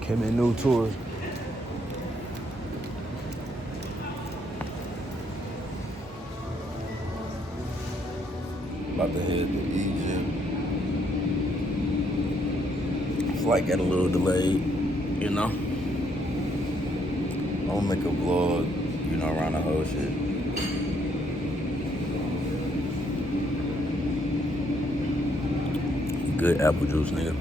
Kemet new tour. About to head to Egypt. Flight got a little delayed, you know. I'll make a vlog, you know, around the whole shit. Good apple juice, nigga.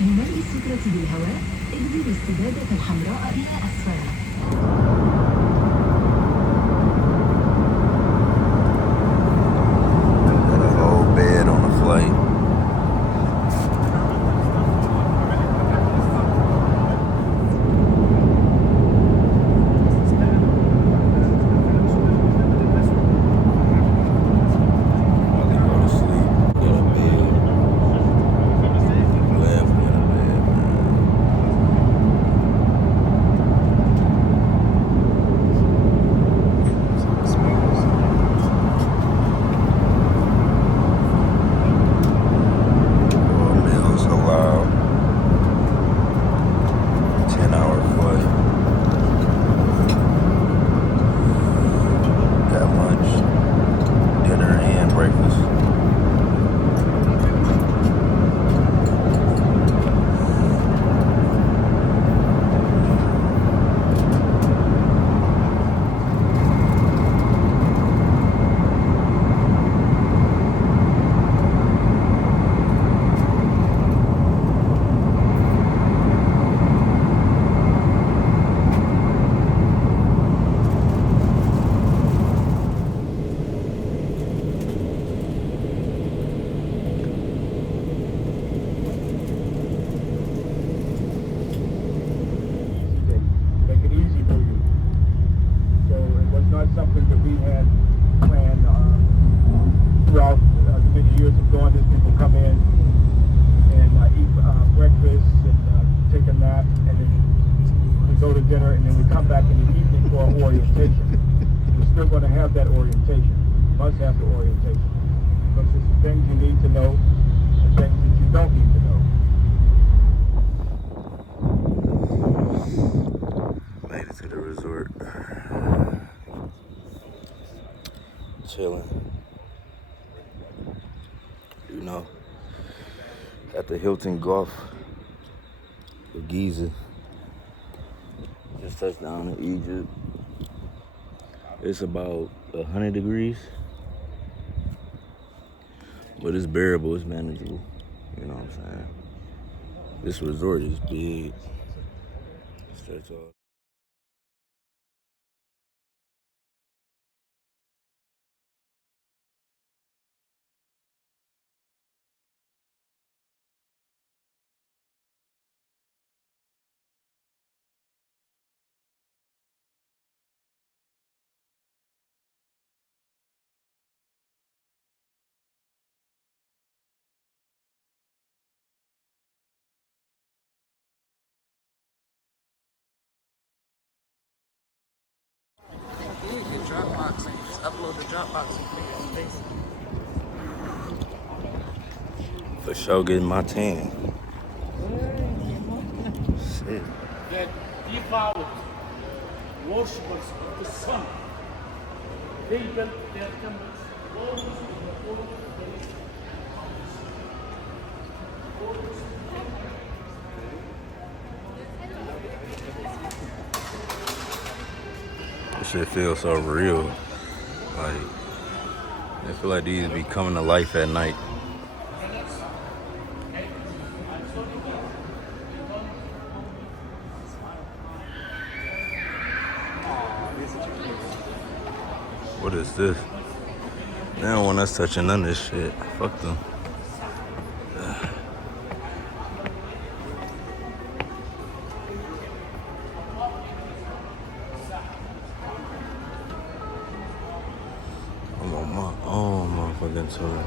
لملء السترة بالهواء اجذب السدادة الحمراء إلى أسفل. Got a whole bed on the flight. Dinner, and then we come back in the evening for our orientation. We're still going to have that orientation. You must have the orientation. Because there's some things you need to know and things that you don't need to know. Made it to the resort. Chilling. You know, at the Hilton Golf of Giza. Just touched down in Egypt. It's about 100 degrees, but it's bearable, it's manageable. You know what I'm saying? This resort is big. Stretch out. Dropbox and just upload the Dropbox and For sure getting my tan. Shit. That devout worshippers of the sun, they built their temples always in the old days. This shit feels so real. Like, I feel like these be coming to life at night. What is this? They don't want us touching none of this shit. Fuck them. I'm on my own motherfucking tour.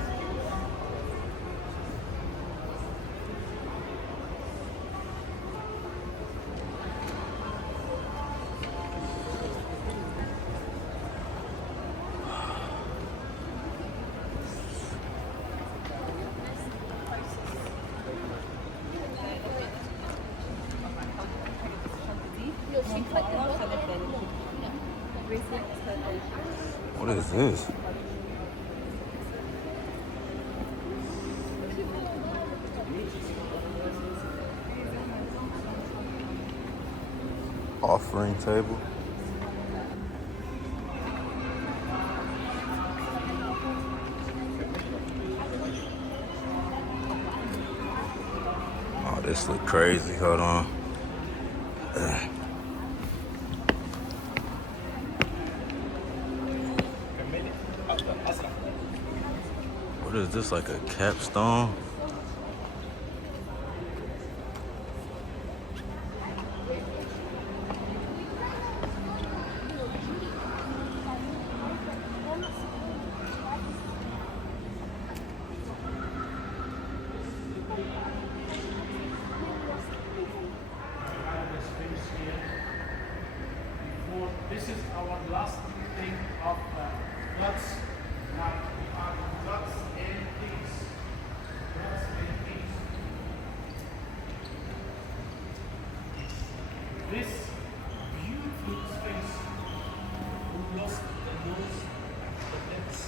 What is this? Offering table. Oh, this look crazy. Hold on. What is this, like a capstone? This is our last thing of gods. Now we are gods and kings. Gods and kings. This beautiful space who lost the nose, the depths.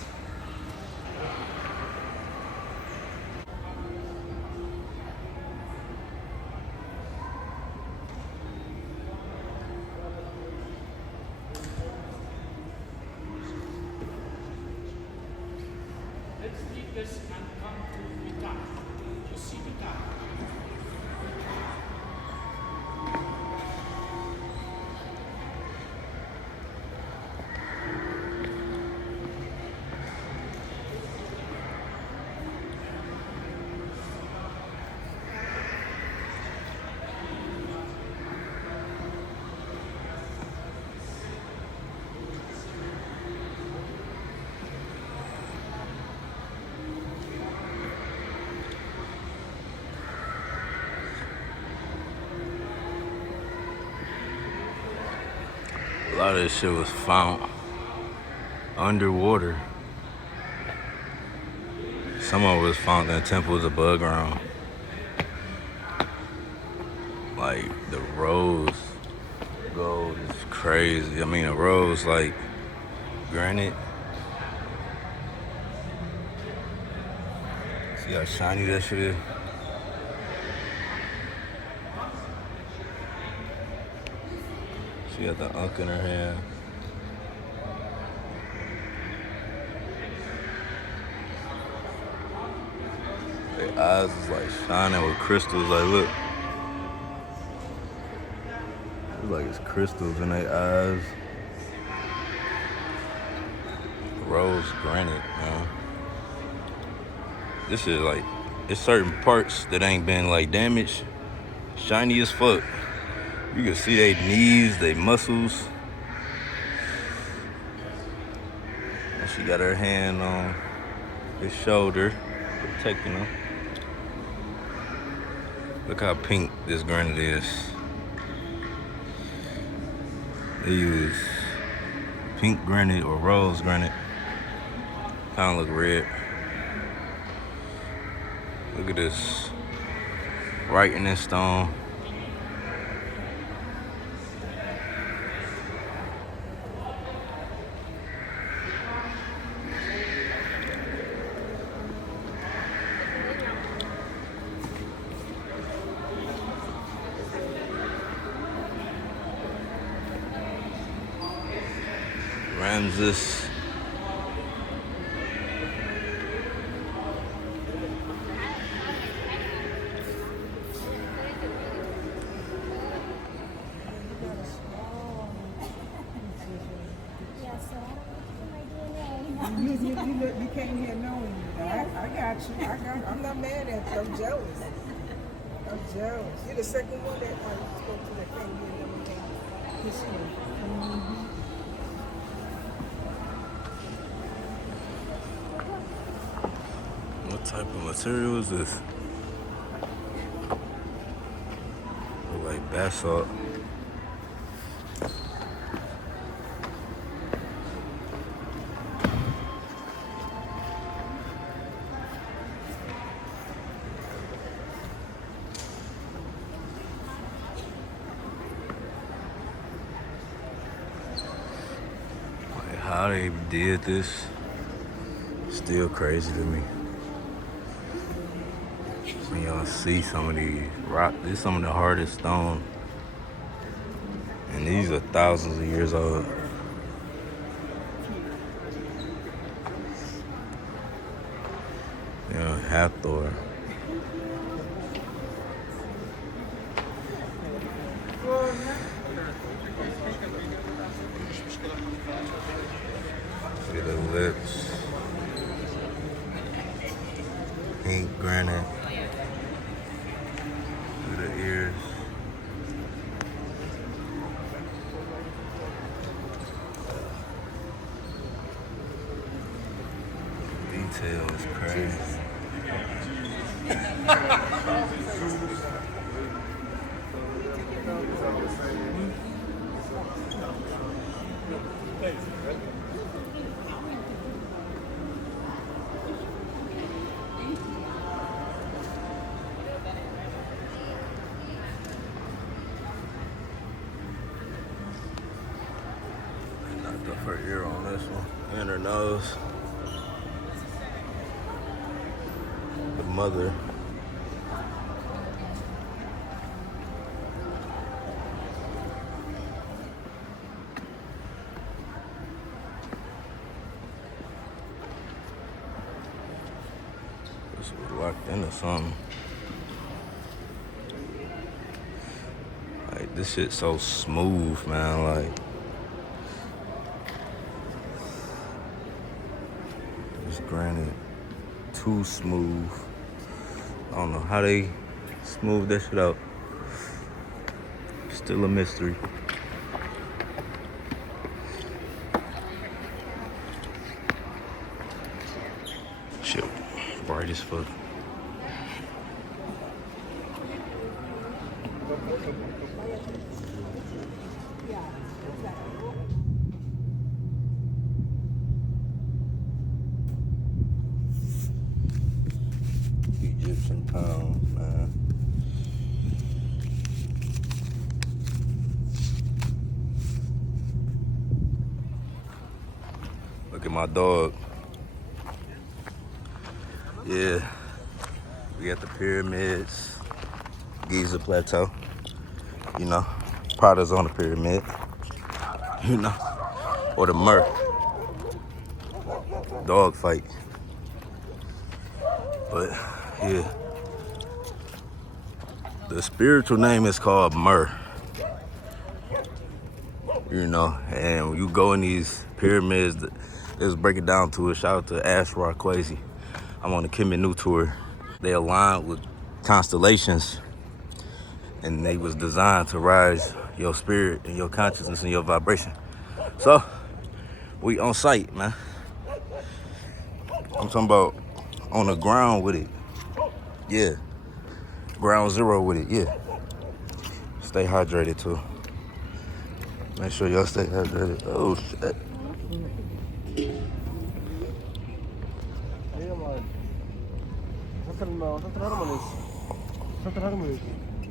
Let's leave this and come to Vita. You see Vita? A lot of this shit was found underwater. Some of it was found in temples above ground. Like the rose gold is crazy. I mean, the rose like granite. See how shiny that shit is? She got the unk in her hand. Their eyes is like shining with crystals. Like, look. It's like it's crystals in their eyes. Rose granite, man. This is like, it's certain parts that ain't been like damaged. Shiny as fuck. You can see their knees, their muscles. And she got her hand on his shoulder, protecting him. Look how pink this granite is. They use pink granite or rose granite. Kinda look red. Look at this writing in stone. Ramses. You came here knowing you. I got you. I'm not mad at you. I'm jealous. I'm jealous. You're the second one that I spoke to that came here knowing me this year. What type of material is this? Look like basalt. Like how they did this, still crazy to me. When y'all see some of these rocks, these some of the hardest stone, and these are thousands of years old. You know, Hathor. See the lips, pink granite. The ears. Detail is crazy. Knocked off her ear on this one and her nose. The mother. This was locked into something. Like this shit's so smooth, man. Like this granite, too smooth. I don't know how they smooth that shit out. Still a mystery. Shit, bright as fuck. Egyptian pounds, man. Look at my dog. Yeah, we got the pyramids, Giza Plateau. You know, Prada's on the pyramid. You know, or the Mer. Dog fight. But yeah, the spiritual name is called Mer. You know, and when you go in these pyramids, let's break it down to it. Shout out to Ashra Kwesi. I'm on the Kemet new tour. They align with constellations, and they was designed to rise your spirit and your consciousness and your vibration. So we on site, man. I'm talking about on the ground with it. Yeah. Ground zero with it, yeah. Stay hydrated too. Make sure y'all stay hydrated. Oh shit.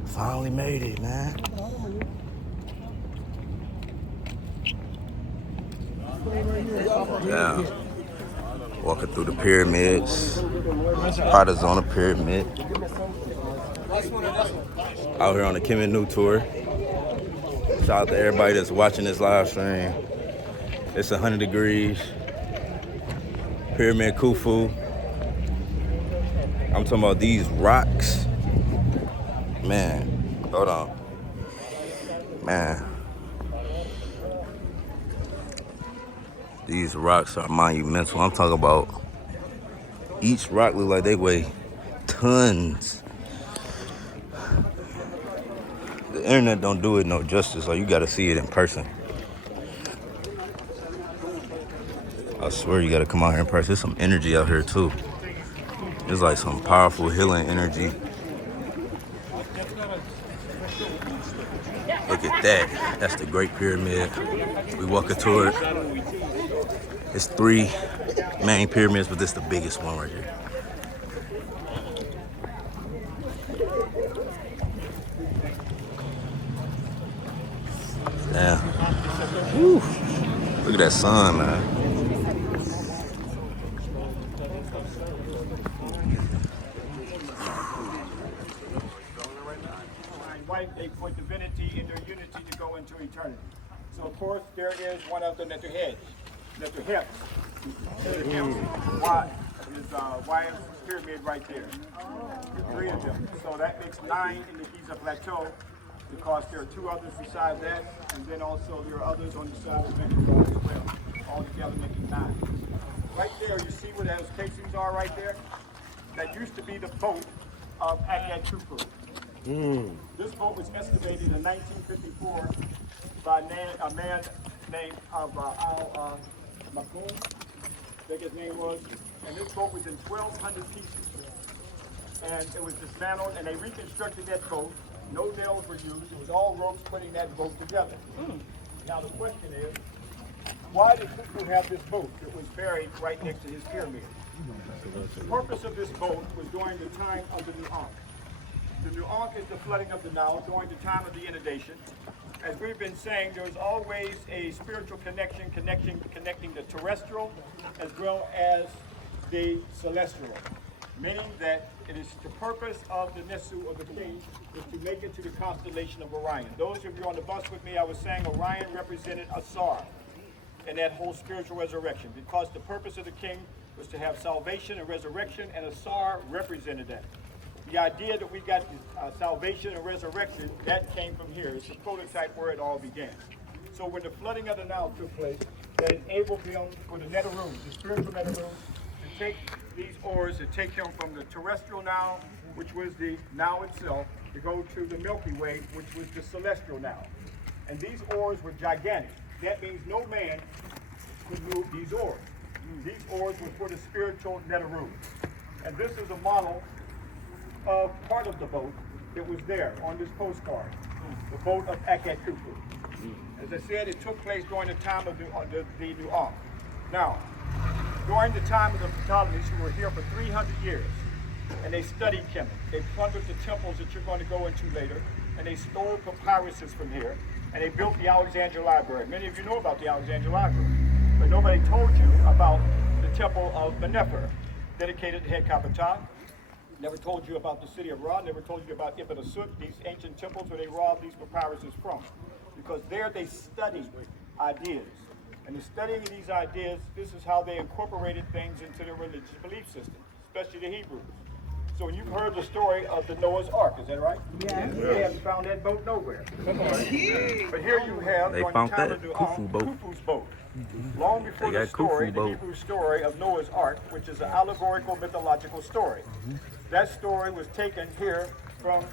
Finally made it, man. Yeah. Walking through the pyramids. Prada's on the pyramid. Out here on the Kemet new tour. Shout out to everybody that's watching this live stream. It's 100 degrees. Pyramid Khufu. I'm talking about these rocks. Man, hold on. Man. These rocks are monumental. I'm talking about each rock look like they weigh tons. The internet don't do it no justice, so you gotta see it in person. I swear you gotta come out here in person. There's some energy out here too. There's like some powerful healing energy. Look at that. That's the Great Pyramid. We walking toward it. It's 3 main pyramids, but this is the biggest one right here. Damn. Woo. Look at that sun, man. They put divinity in their unity to go into eternity. So of course there is one of them at their heads, at their hips. Why? Is Wyatt's pyramid right there. 3 of them. So that makes 9 in the Giza Plateau, because there are 2 others besides that, and then also there are others on the side of MEMECOINS as well. All together making 9. Right there, you see where those casings are right there? That used to be the boat of Akatkufu. This boat was excavated in 1954 by a man named Al Makoum, I think his name was, and this boat was in 1,200 pieces. And it was dismantled, and they reconstructed that boat. No nails were used. It was all ropes putting that boat together. Now the question is, why did Khufu have this boat that was buried right next to his pyramid? The purpose of this boat was during the time of the Nu'ank. The Nu'ank is the flooding of the Nile during the time of the inundation. As we've been saying, there is always a spiritual connection connecting the terrestrial as well as the celestial. Meaning that it is the purpose of the Nesu of the king is to make it to the constellation of Orion. Those of you on the bus with me, I was saying Orion represented Asar in that whole spiritual resurrection, because the purpose of the king was to have salvation and resurrection, and Asar represented that. The idea that we got salvation and resurrection, that came from here. It's the prototype where it all began. So when the flooding of the Nile took place, that enabled them for the Netherroom, the spiritual Netherroom, to take these ores, to take them from the terrestrial Nile, which was the Nile itself, to go to the Milky Way, which was the celestial Nile. And these ores were gigantic. That means no man could move these ores. These ores were for the spiritual Netherroom. And this is a model of part of the boat that was there on this postcard, the boat of Akatkufu. As I said, it took place during the time of the Nu'ank. Now, during the time of the Ptolemies, who were here for 300 years, and they studied Kemet. They plundered the temples that you're going to go into later, and they stole papyruses from here, and they built the Alexandria Library. Many of you know about the Alexandria Library, but nobody told you about the temple of Menefer, dedicated to Hekapata. Never told you about the city of Ra, never told you about Ibn Asut, these ancient temples where they robbed these papyruses from. Because there they studied ideas. And in studying these ideas, this is how they incorporated things into their religious belief system, especially the Hebrews. So you've heard the story of the Noah's Ark, is that right? Yeah. They haven't found that boat nowhere. Come on. But here you have, They found that Khufu boat. Khufu's boat. Long before the story, the Hebrew story of Noah's Ark, which is an allegorical mythological story. That story was taken here from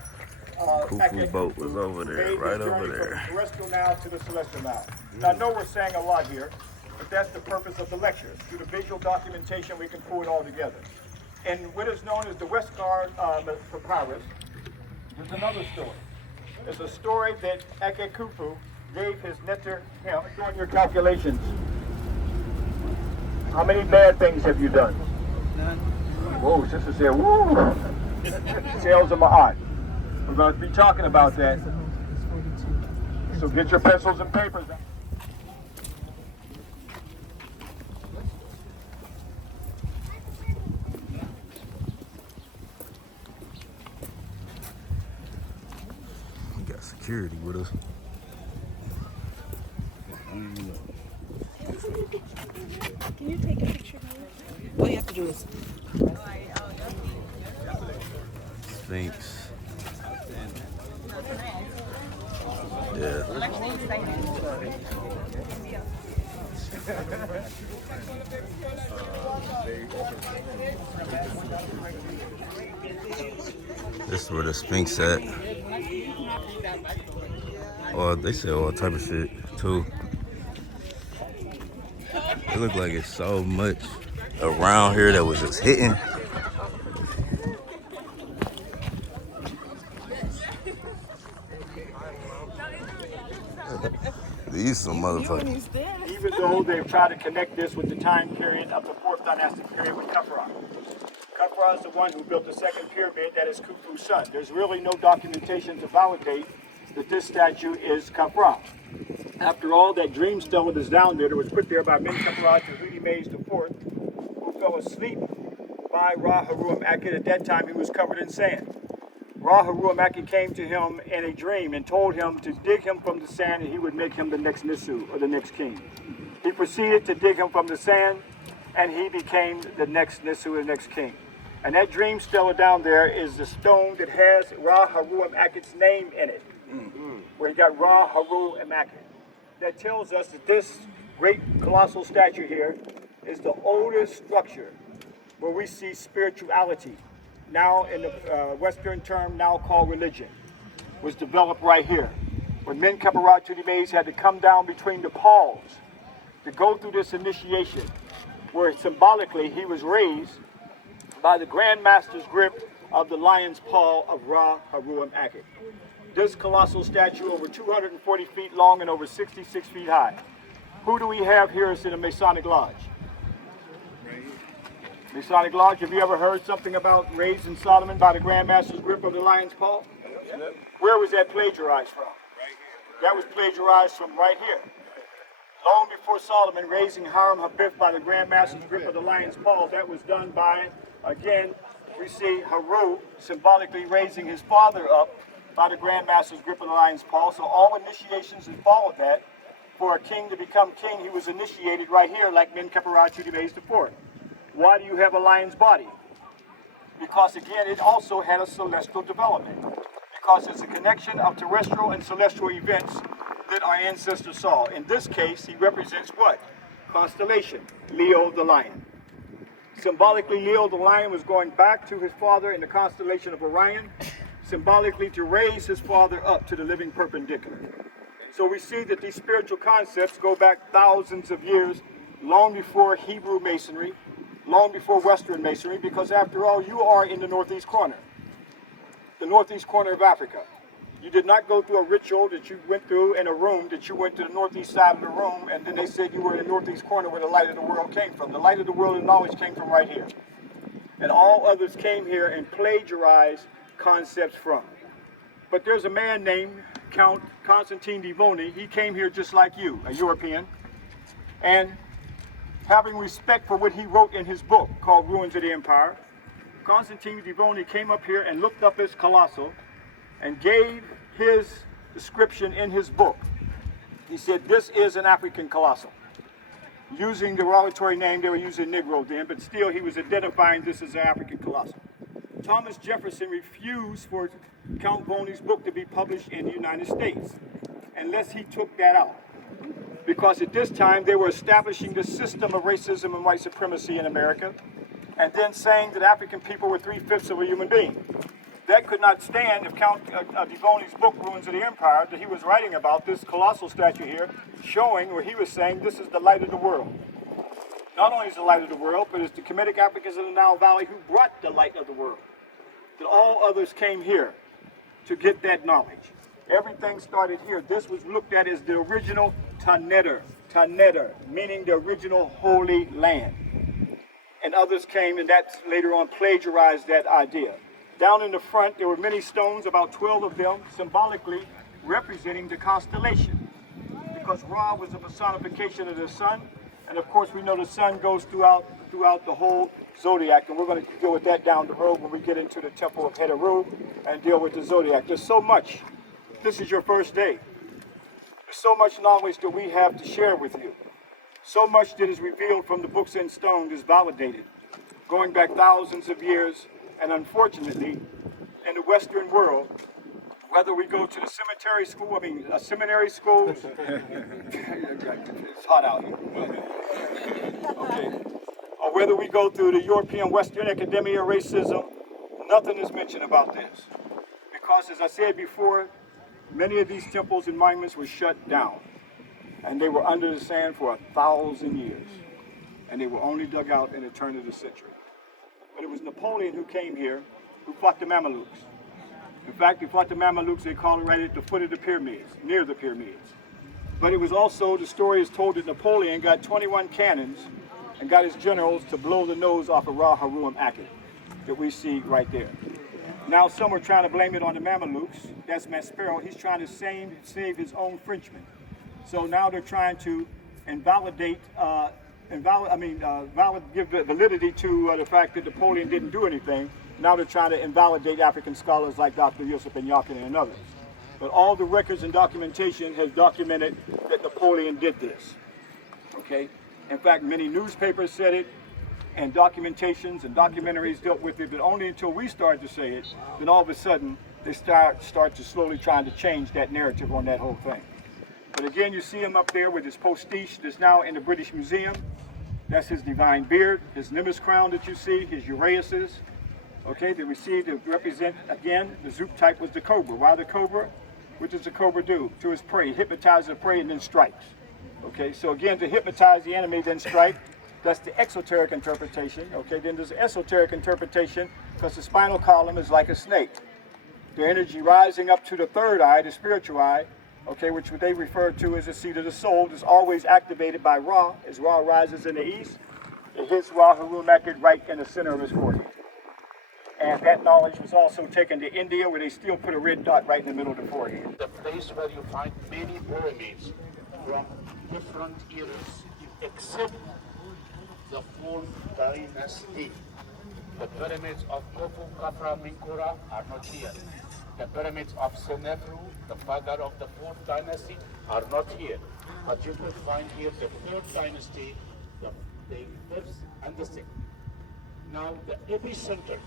Khufu boat was over there, right over there. From the terrestrial Nile to the celestial Nile. Now I know we're saying a lot here, but that's the purpose of the lecture. Through the visual documentation, we can pull it all together. And what is known as the Westgard Papyrus, there's another story. It's a story that Akatkufu gave his Neter him. Doing your calculations. How many bad things have you done? None. Whoa, sister said, woo! Sales of Ma'at. We're going to be talking about that. So get your pencils and papers out. We got security with us. Can you take a picture of me? All you have to do is. Sphinx. Yeah. This is where the Sphinx at. Oh, they said all type of shit too. It looked like it's so much around here that was just hitting. These some motherfuckers. Even though they've tried to connect this with the time period of the fourth dynastic period with Khafra. Khafra is the one who built the second pyramid that is Khufu's son. There's really no documentation to validate that this statue is Khafra. After all, that dream stone that is down there that was put there by MEMECOINS to Thutmose IV, who fell asleep by Ra-Haruam-Akhet. At that time, he was covered in sand. Ra-Haruam-Akhet came to him in a dream and told him to dig him from the sand and he would make him the next Nisu, or the next king. He proceeded to dig him from the sand and he became the next Nisu, the next king. And that dream stela down there is the stone that has Ra-Haruam-Akhet's name in it, where you got Ra-Haruam-Akhet. That tells us that this great colossal statue here is the oldest structure where we see spirituality, now in the Western term now called religion, was developed right here. When MEMECOINS had to come down between the paws to go through this initiation, where symbolically he was raised by the Grand Master's grip of the lion's paw of Ra-Haruam-Akhet. This colossal statue, over 240 feet long and over 66 feet high. Who do we have here in the Masonic Lodge? Masonic Lodge, have you ever heard something about raised in Solomon by the Grand Master's grip of the lion's paw? Where was that plagiarized from? That was plagiarized from right here. Long before Solomon raising Hiram Habib by the Grand Master's grip of the lion's paw, that was done by, again, we see Haru symbolically raising his father up by the Grand Master's grip of the lion's paw. So all initiations that followed that, for a king to become king, he was initiated right here like MEMECOINS IV. Why do you have a lion's body? Because again, it also had a celestial development. Because it's a connection of terrestrial and celestial events that our ancestors saw. In this case, he represents what? Constellation, Leo the lion. Symbolically, Leo the lion was going back to his father in the constellation of Orion, symbolically to raise his father up to the living perpendicular. So we see that these spiritual concepts go back thousands of years, long before Hebrew masonry, long before Western masonry, because after all, you are in the northeast corner of Africa. You did not go through a ritual that you went through in a room, that you went to the northeast side of the room, and then they said you were in the northeast corner where the light of the world came from. The light of the world and knowledge came from right here. And all others came here and plagiarized concepts from. But there's a man named Count Constantine Divoni. He came here just like you, a European, and having respect for what he wrote in his book called Ruins of the Empire, Constantine Divoni came up here and looked up this colossal and gave his description in his book. He said, this is an African colossal. Using the derogatory name, they were using Negro then, but still he was identifying this as an African colossal. Thomas Jefferson refused for Count Boney's book to be published in the United States unless he took that out. Because at this time they were establishing the system of racism and white supremacy in America, and then saying that African people were 3/5 of a human being. That could not stand if Count Divoni's book, Ruins of the Empire, that he was writing about, this colossal statue here, showing where he was saying this is the light of the world. Not only is the light of the world, but it's the Kemetic Africans in the Nile Valley who brought the light of the world. That all others came here to get that knowledge. Everything started here. This was looked at as the original Taneter, meaning the original holy land. And others came and that later on plagiarized that idea. Down in the front, there were many stones, about 12 of them, symbolically representing the constellation. Because Ra was a personification of the sun, and of course we know the sun goes throughout the whole zodiac, and we're going to deal with that down the road when we get into the temple of Heteru and deal with the zodiac. There's so much. This is your first day. There's so much knowledge that we have to share with you. So much that is revealed from the books in stone is validated, going back thousands of years. And unfortunately, in the Western world, whether we go to the seminary school, it's hot out here. Okay. whether we go through the European Western academia racism, nothing is mentioned about this. Because as I said before, many of these temples and monuments were shut down. And they were under the sand for 1,000 years. And they were only dug out in the turn of the century. But it was Napoleon who came here, who fought the Mamelukes. In fact, he fought the Mamelukes, they call it right at the foot of the pyramids, near the pyramids. But it was also, the story is told that Napoleon got 21 cannons and got his generals to blow the nose off of Ra Harum Akhet that we see right there. Now some are trying to blame it on the Mamelukes. That's Maspero. He's trying to save his own Frenchmen. So now they're trying to invalidate, give validity to the fact that Napoleon didn't do anything. Now they're trying to invalidate African scholars like Dr. Yusuf and Yakin and others. But all the records and documentation has documented that Napoleon did this. Okay? In fact, many newspapers said it, and documentations and documentaries dealt with it, but only until we started to say it, then all of a sudden they start to slowly trying to change that narrative on that whole thing. But again, you see him up there with his postiche that's now in the British Museum. That's his divine beard, his nimbus crown that you see, his uraeuses. Okay, they received to represent, again, the Zoop type was the cobra. Why the cobra? What does the cobra do to his prey? Hypnotizes the prey and then strikes. Okay, so again, to hypnotize the enemy, then strike. That's the exoteric interpretation. Okay, then there's the esoteric interpretation because the spinal column is like a snake. The energy rising up to the third eye, the spiritual eye, okay, which they refer to as the seat of the soul, is always activated by Ra. As Ra rises in the east, it hits Ra Harum Akhet right in the center of his forehead. And that knowledge was also taken to India, where they still put a red dot right in the middle of the forehead. The place where you find many pyramids from different eras, except the fourth dynasty. The pyramids of Khufu, Khafra, Minkura are not here. The pyramids of Senefru, the father of the fourth dynasty, are not here. But you can find here the third dynasty, the fifth and the sixth. Now the epicenter,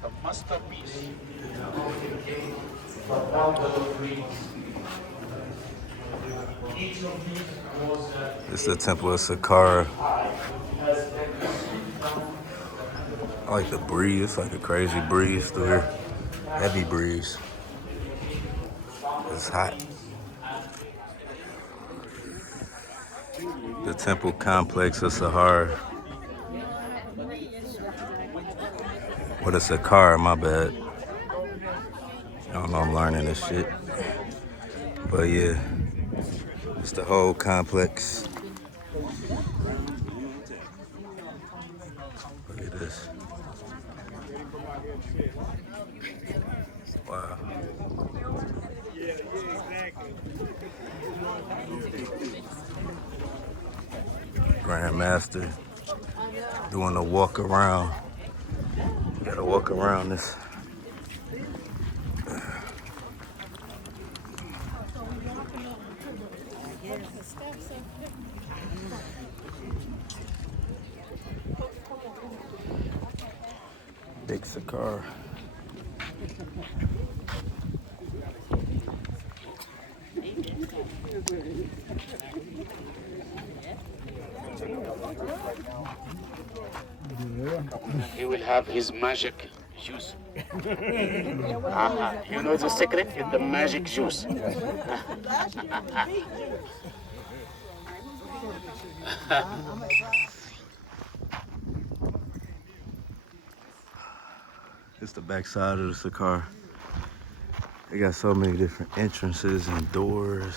the masterpiece, each of these was This is the temple of Sacara. I like the breeze. It's like a crazy breeze through here. Heavy breeze. It's hot. The temple complex of Sahara. What is Sacara? My bad. I don't know, I'm learning this shit. But yeah, it's the whole complex. Look at this. Wow. Grandmaster doing a walk around. You gotta walk around this. Big Sacara. he will have his magic juice. You know the secret is the magic juice. It's the backside of the Sacara. They got so many different entrances and doors.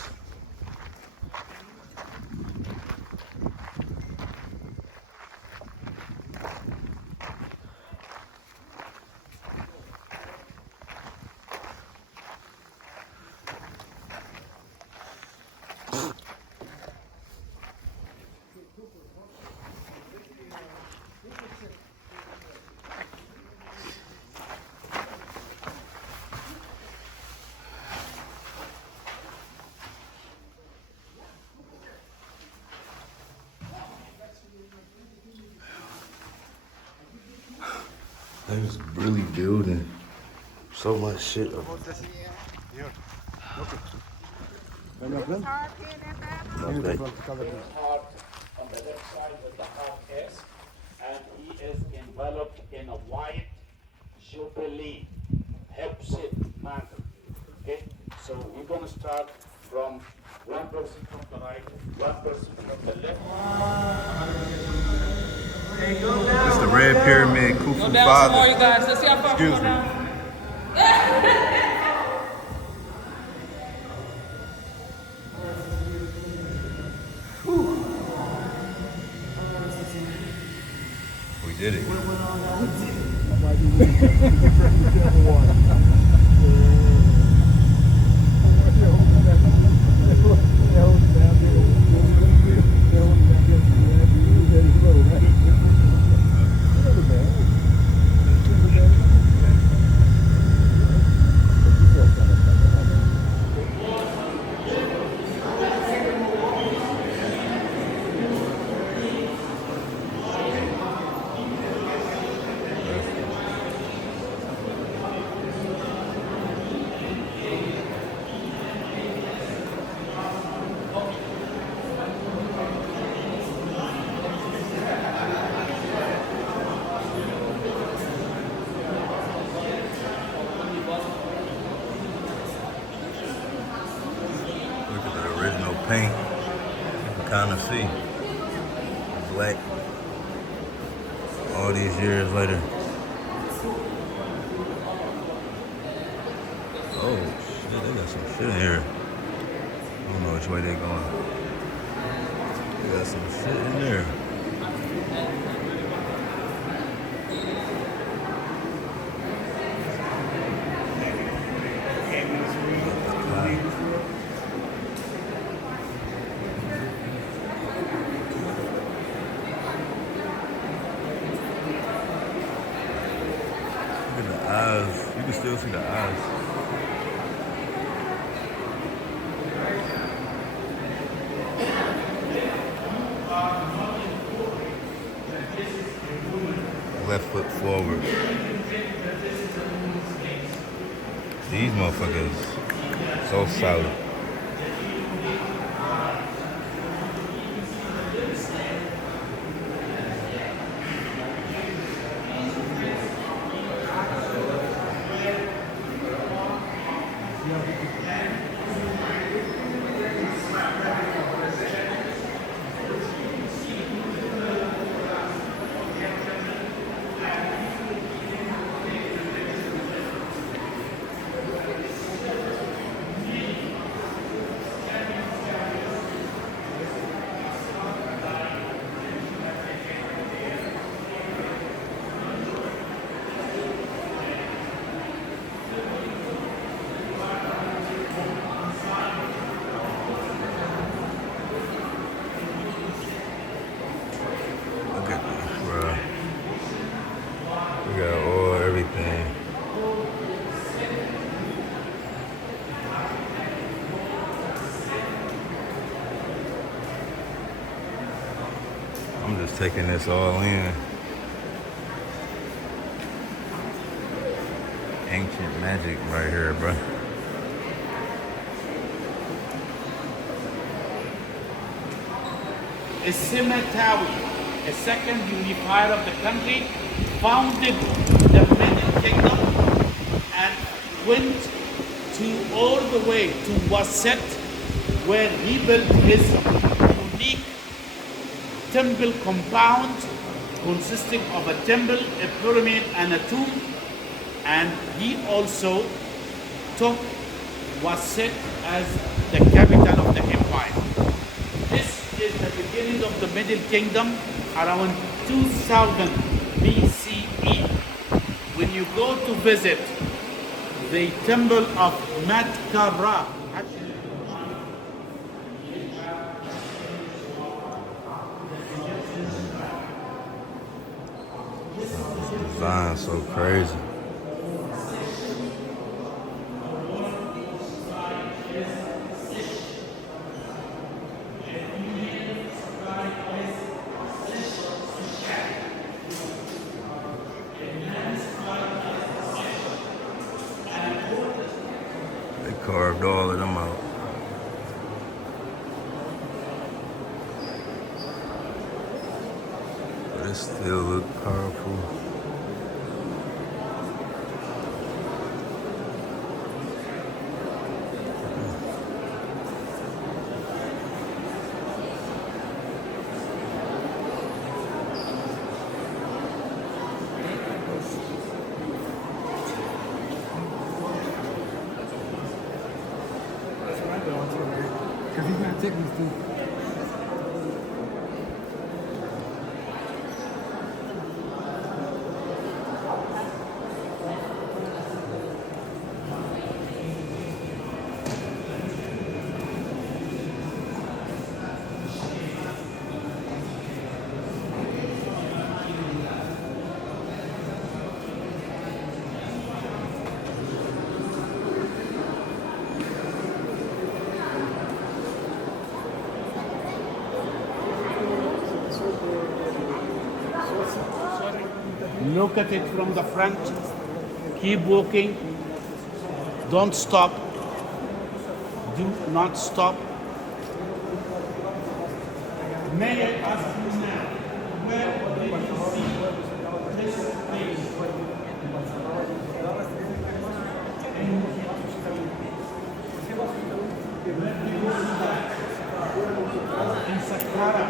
They was really building so much shit up. Okay. On the left side with the half S, and he is enveloped in a white jubilee, hepsid mantle. Okay, so we're going to start from one person from the right, one person from the left. It's the Red Pyramid, Khufu Go down some more, Father. you guys. Let's see how far we Excuse go me. down. We did it. Look at the original paint. You can kind of see the black all these years later. Oh shit, they got some shit in here. I don't know which way they going. They got some shit in there. Look at the eyes. You can still see the eyes. Left foot forward. These motherfuckers so solid. Look at this, bro. We got all everything. I'm just taking this all in. Ancient magic right here, bro. A cemetery, a second unifier of the country, founded the Middle Kingdom and went to all the way to Waset, where he built his unique temple compound consisting of a temple, a pyramid, and a tomb. And he also took Waset as the capital of the empire. This is the beginning of the Middle Kingdom around 2000 BCE. When you go to visit the temple of Sacara, Design so crazy. They carved all of them out. It still look powerful. Because he's not taking us through. Look at it from the front. Keep walking. Don't stop. Do not stop. May I ask you now, where did you see this place? In Sacara.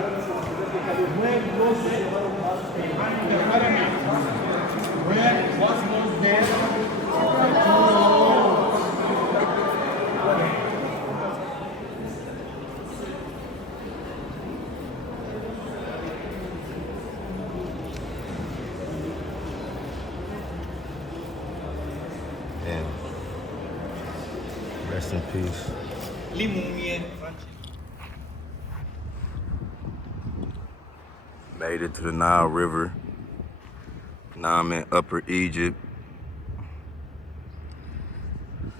Where was it? Behind the pyramid. Where was there? And rest in peace. Made it to the Nile River. Now I'm in Upper Egypt.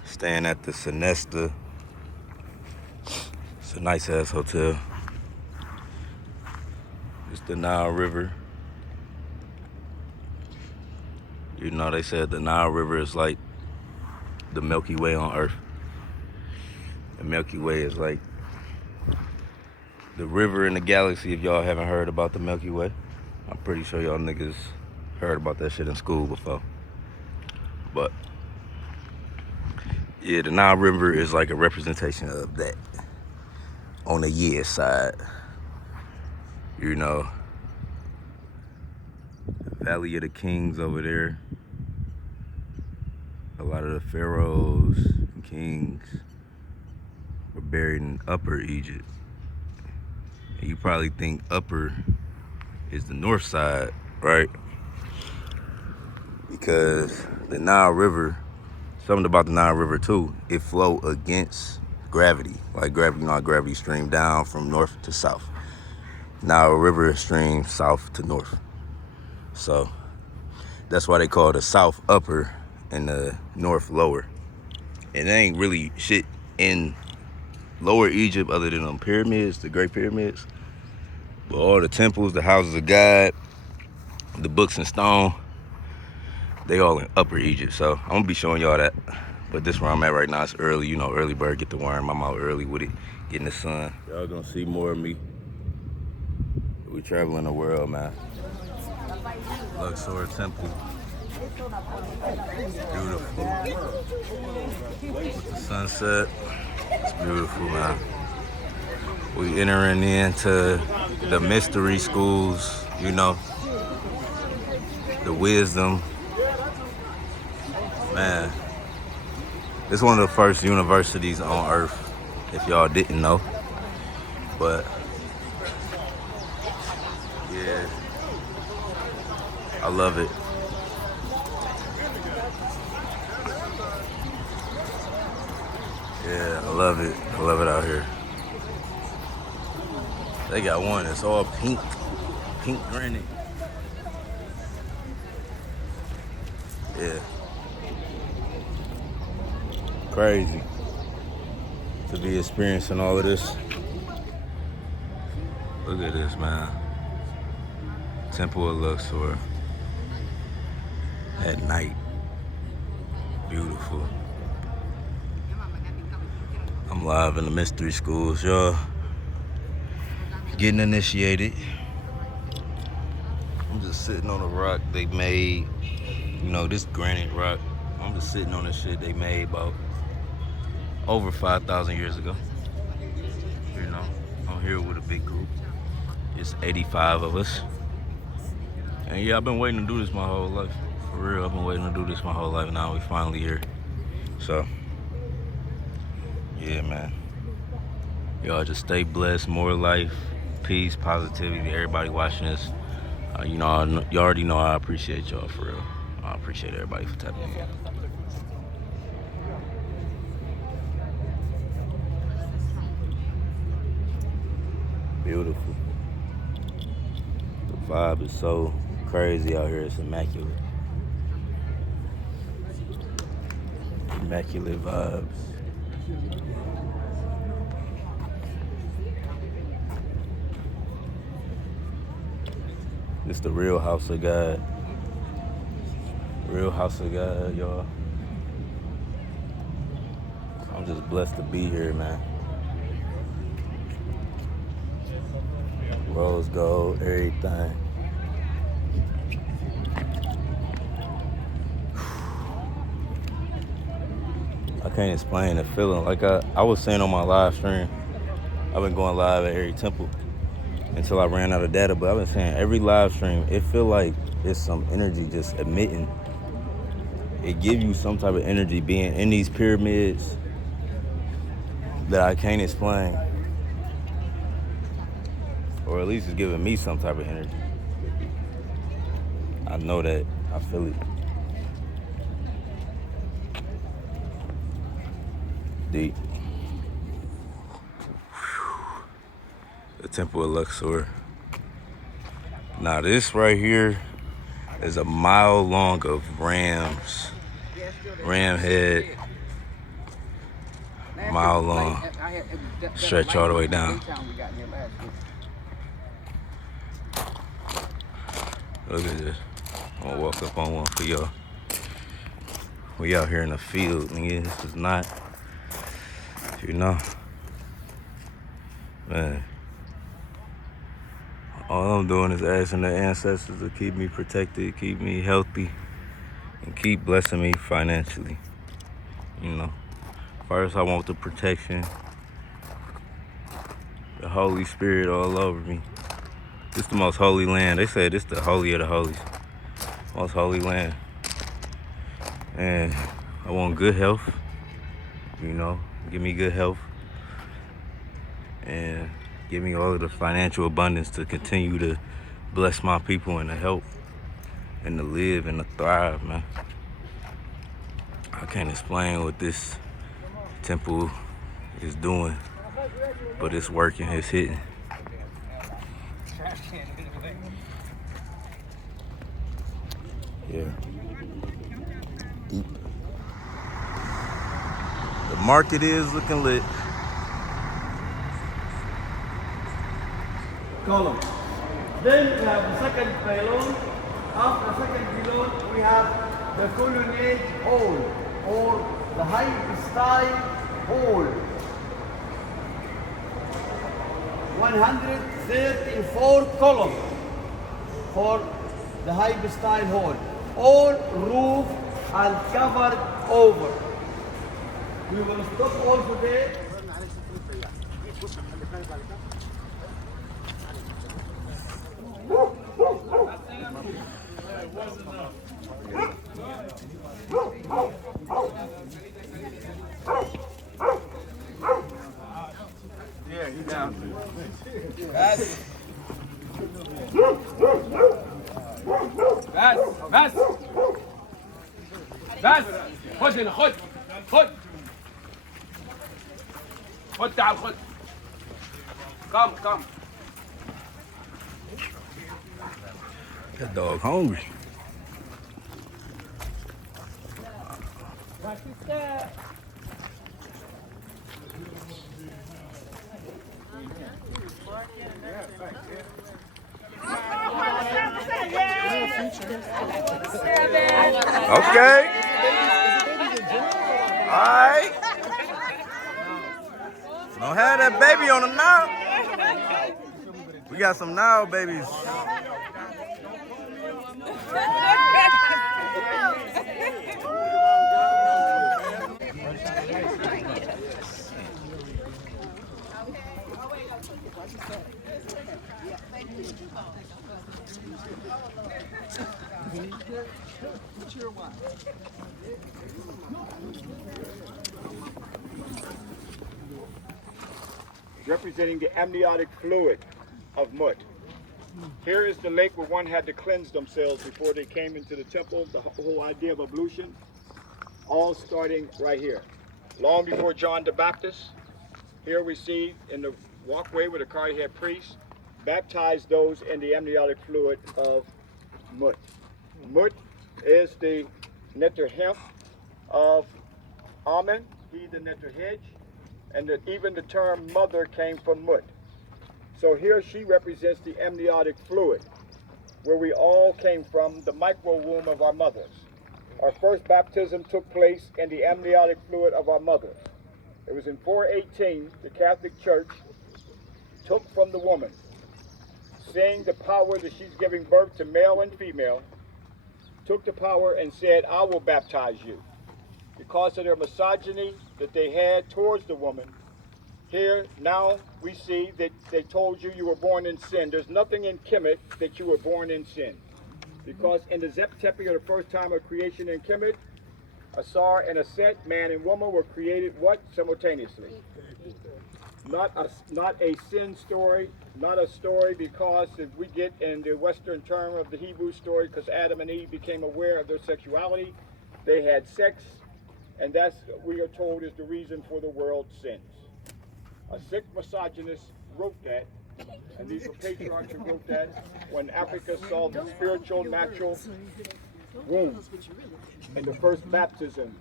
Staying at the Sinesta. It's a nice ass hotel. It's the Nile River. You know, they said the Nile River is like the Milky Way on Earth. The Milky Way is like the river in the galaxy. If y'all haven't heard about the Milky Way, I'm pretty sure y'all niggas heard about that shit in school before. But yeah, the Nile River is like a representation of that on the year side. You know, Valley of the Kings over there. A lot of the pharaohs and kings were buried in Upper Egypt. And you probably think Upper is the north side, right? Because the Nile River, something about the Nile River too, it flow against gravity. Like gravity, you know how gravity stream down from north to south. Nile River streams south to north. So that's why they call the south upper and the north lower. And there ain't really shit in Lower Egypt other than them pyramids, the Great Pyramids. But all the temples, the houses of God, the books in stone, they all in Upper Egypt. So I'm gonna be showing y'all that. But this where I'm at right now. It's early, you know, early bird get the worm. I'm out early with it, getting the sun. Y'all gonna see more of me. We traveling the world, man. Luxor Temple. Beautiful. With the sunset. It's beautiful, man. We entering into the mystery schools, you know. The wisdom. Man. It's one of the first universities on Earth, if y'all didn't know. But yeah, I love it. Yeah, I love it. I love it out here. They got one that's all pink granite. Yeah. Crazy to be experiencing all of this. Look at this, man. Temple of Luxor at night. Beautiful. I'm live in the mystery schools, y'all. Getting initiated. I'm just sitting on a rock they made, you know, this granite rock. I'm just sitting on this shit they made about over 5,000 years ago. You know, I'm here with a big group. It's 85 of us. And yeah, I've been waiting to do this my whole life. For real, I've been waiting to do this my whole life. Now we finally here. So, yeah, man. Y'all just stay blessed, more life, peace, positivity to everybody watching this. You know, you already know I appreciate y'all, for real. I appreciate everybody for tapping in. Beautiful. The vibe is so crazy out here. It's immaculate. Immaculate vibes. It's the real house of God. Real house of God, y'all. I'm just blessed to be here, man. Rose gold, everything. I can't explain the feeling. Like I was saying on my live stream, I've been going live at every temple until I ran out of data, but I've been saying every live stream, it feel like it's some energy just emitting. It gives you some type of energy being in these pyramids that I can't explain. Or at least it's giving me some type of energy. I know that. I feel it. Deep. The Temple of Luxor. Now this right here is a mile long of rams. Ram head. Mile long. Stretch all the way down. Look at this. I'm gonna walk up on one for y'all. We out here in the field, nigga. This is not, you know. Man. All I'm doing is asking the ancestors to keep me protected, keep me healthy, and keep blessing me financially. You know. First, I want the protection, the Holy Spirit all over me. This the most holy land. They say this the holy of the holies. Most holy land. And I want good health, you know, give me good health. And give me all of the financial abundance to continue to bless my people and to help and to live and to thrive, man. I can't explain what this temple is doing, but it's working, it's hitting. Yeah. Deep. The market is looking lit. Column. Then we have the second pylon. After the second pylon, we have the colonnade hall or the high-style hall. 134 columns for the high-style hall. All roof and covered over. We will stop also there. Yeah, he's down. بس خد هنا خد تعال خد come That dog hungry. Okay. All right. Don't have that baby on the now. We got some now babies. Representing the amniotic fluid of Mut. Here is the lake where one had to cleanse themselves before they came into the temple. The whole idea of ablution, all starting right here. Long before John the Baptist, here we see in the walkway where the curly-haired priest baptized those in the amniotic fluid of Mut. Mut is the nectar hemp of Amen, he the nectar hedge, and that even the term mother came from Mut. So here she represents the amniotic fluid, where we all came from, the micro womb of our mothers. Our first baptism took place in the amniotic fluid of our mothers. It was in 418, the Catholic Church took from the woman, seeing the power that she's giving birth to male and female, took the power and said, I will baptize you. Because of their misogyny that they had towards the woman, here now we see that they told you were born in sin. There's nothing in Kemet that you were born in sin. Because in the Zeptepi, the first time of creation in Kemet, Asar and Aset, man and woman, were created what? Simultaneously. Not a sin story, not a story because if we get in the Western term of the Hebrew story, because Adam and Eve became aware of their sexuality, they had sex, and that's, we are told, is the reason for the world's sins. A sick misogynist wrote that, and these were patriarchs who wrote that when Africa saw the spiritual, natural womb in the first baptism.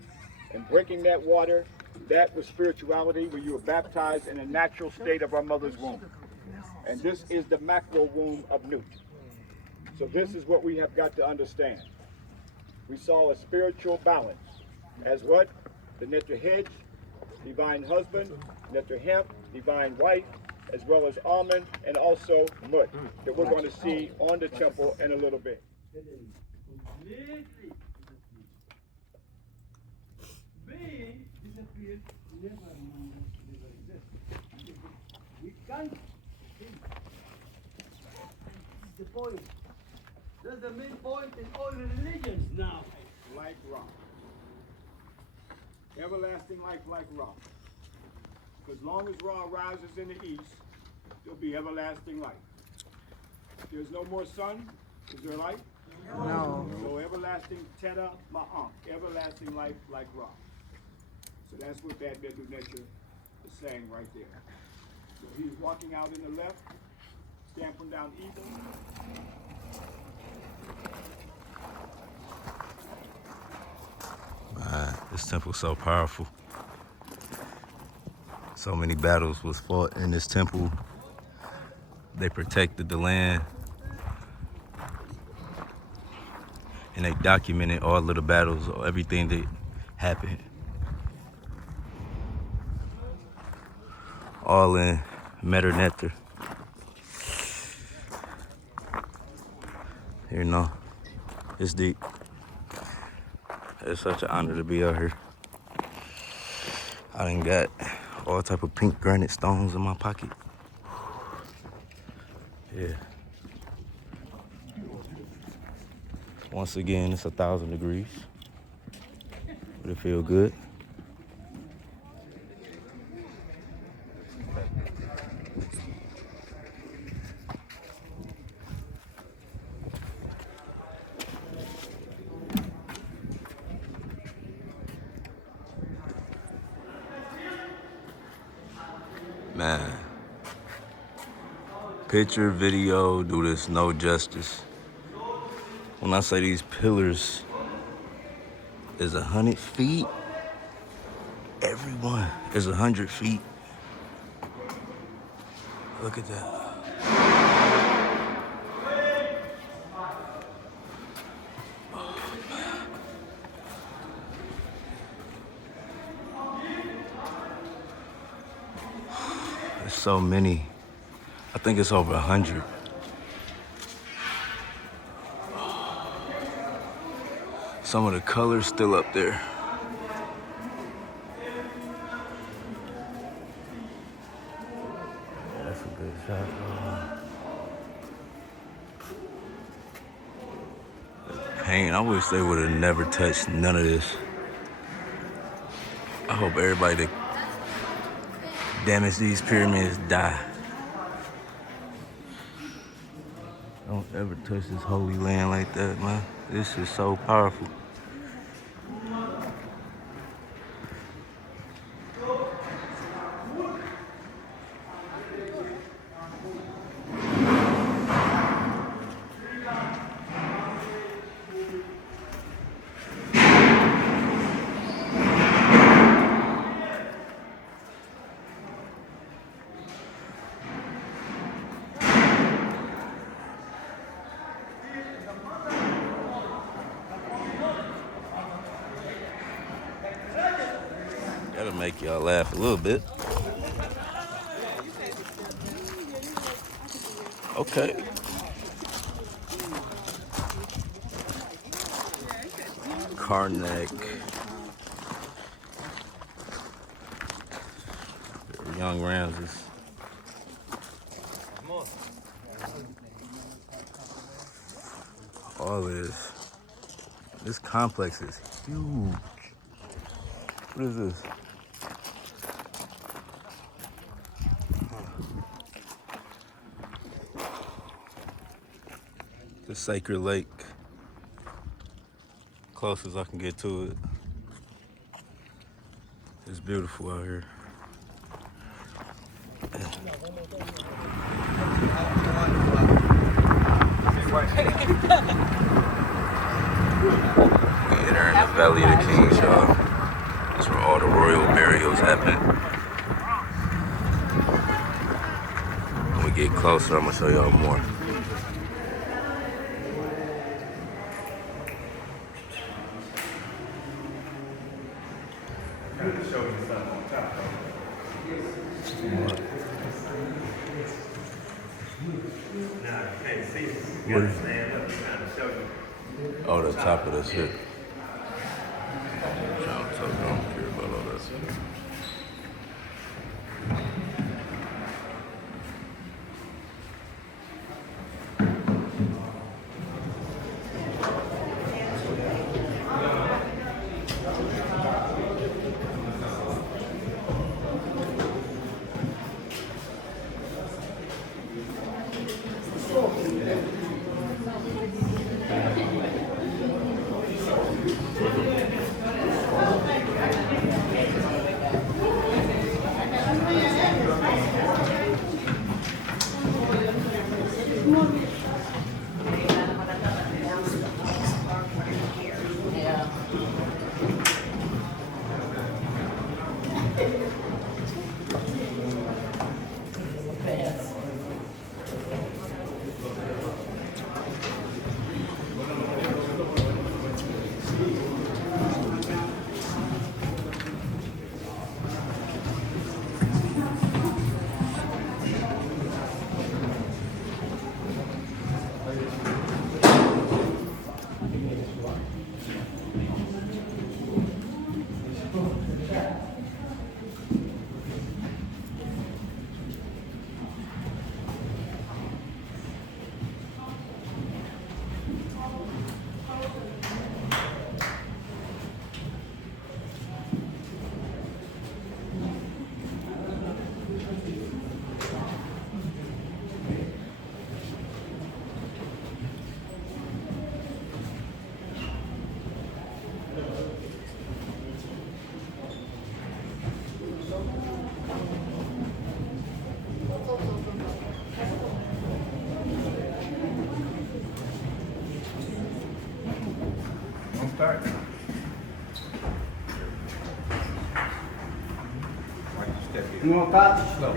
And breaking that water, that was spirituality, where you were baptized in a natural state of our mother's womb. And this is the macro womb of Nut. So this is what we have got to understand. We saw a spiritual balance as what? The nectar hedge, divine husband, nectar hemp, divine wife, as well as almond, and also mud, that we're going to see on the temple in a little bit. Being disappeared, never exist. We can't think. This is the point. That's the main point in all religions now. Like rock. Everlasting life like rock. As long as Ra rises in the east, there'll be everlasting life. If there's no more sun, is there life? No. So everlasting Teta Ma'am, everlasting life like Ra. So that's what that Nebuchadnezzar is saying right there. So he's walking out in the left, stamping down evil. Man, this temple's so powerful. So many battles was fought in this temple. They protected the land. And they documented all of the battles, or everything that happened. All in Metter Nectar. You know, it's deep. It's such an honor to be out here. I done got all type of pink granite stones in my pocket. Yeah. Once again, it's 1,000 degrees, but it feel good. Man, picture, video, do this no justice. When I say these pillars is 100 feet, every one is 100 feet. Look at that. There's so many. I think it's over 100. Some of the colors still up there. That's a good shot. paint. I wish they would have never touched none of this. I hope everybody that damaged these pyramids die. Don't ever touch this holy land like that, man. This is so powerful. That'll make y'all laugh a little bit. Okay. Karnak. Young Ramses. All this complex is huge. What is this? The sacred lake. Close as I can get to it. It's beautiful out here. We enter in the Valley of the Kings, y'all. That's where all the royal burials happen. When we get closer, I'm gonna show y'all more. Oh, the top of this shit. I'm trying to tell you, I don't care about all that. Start. You want that? Slow.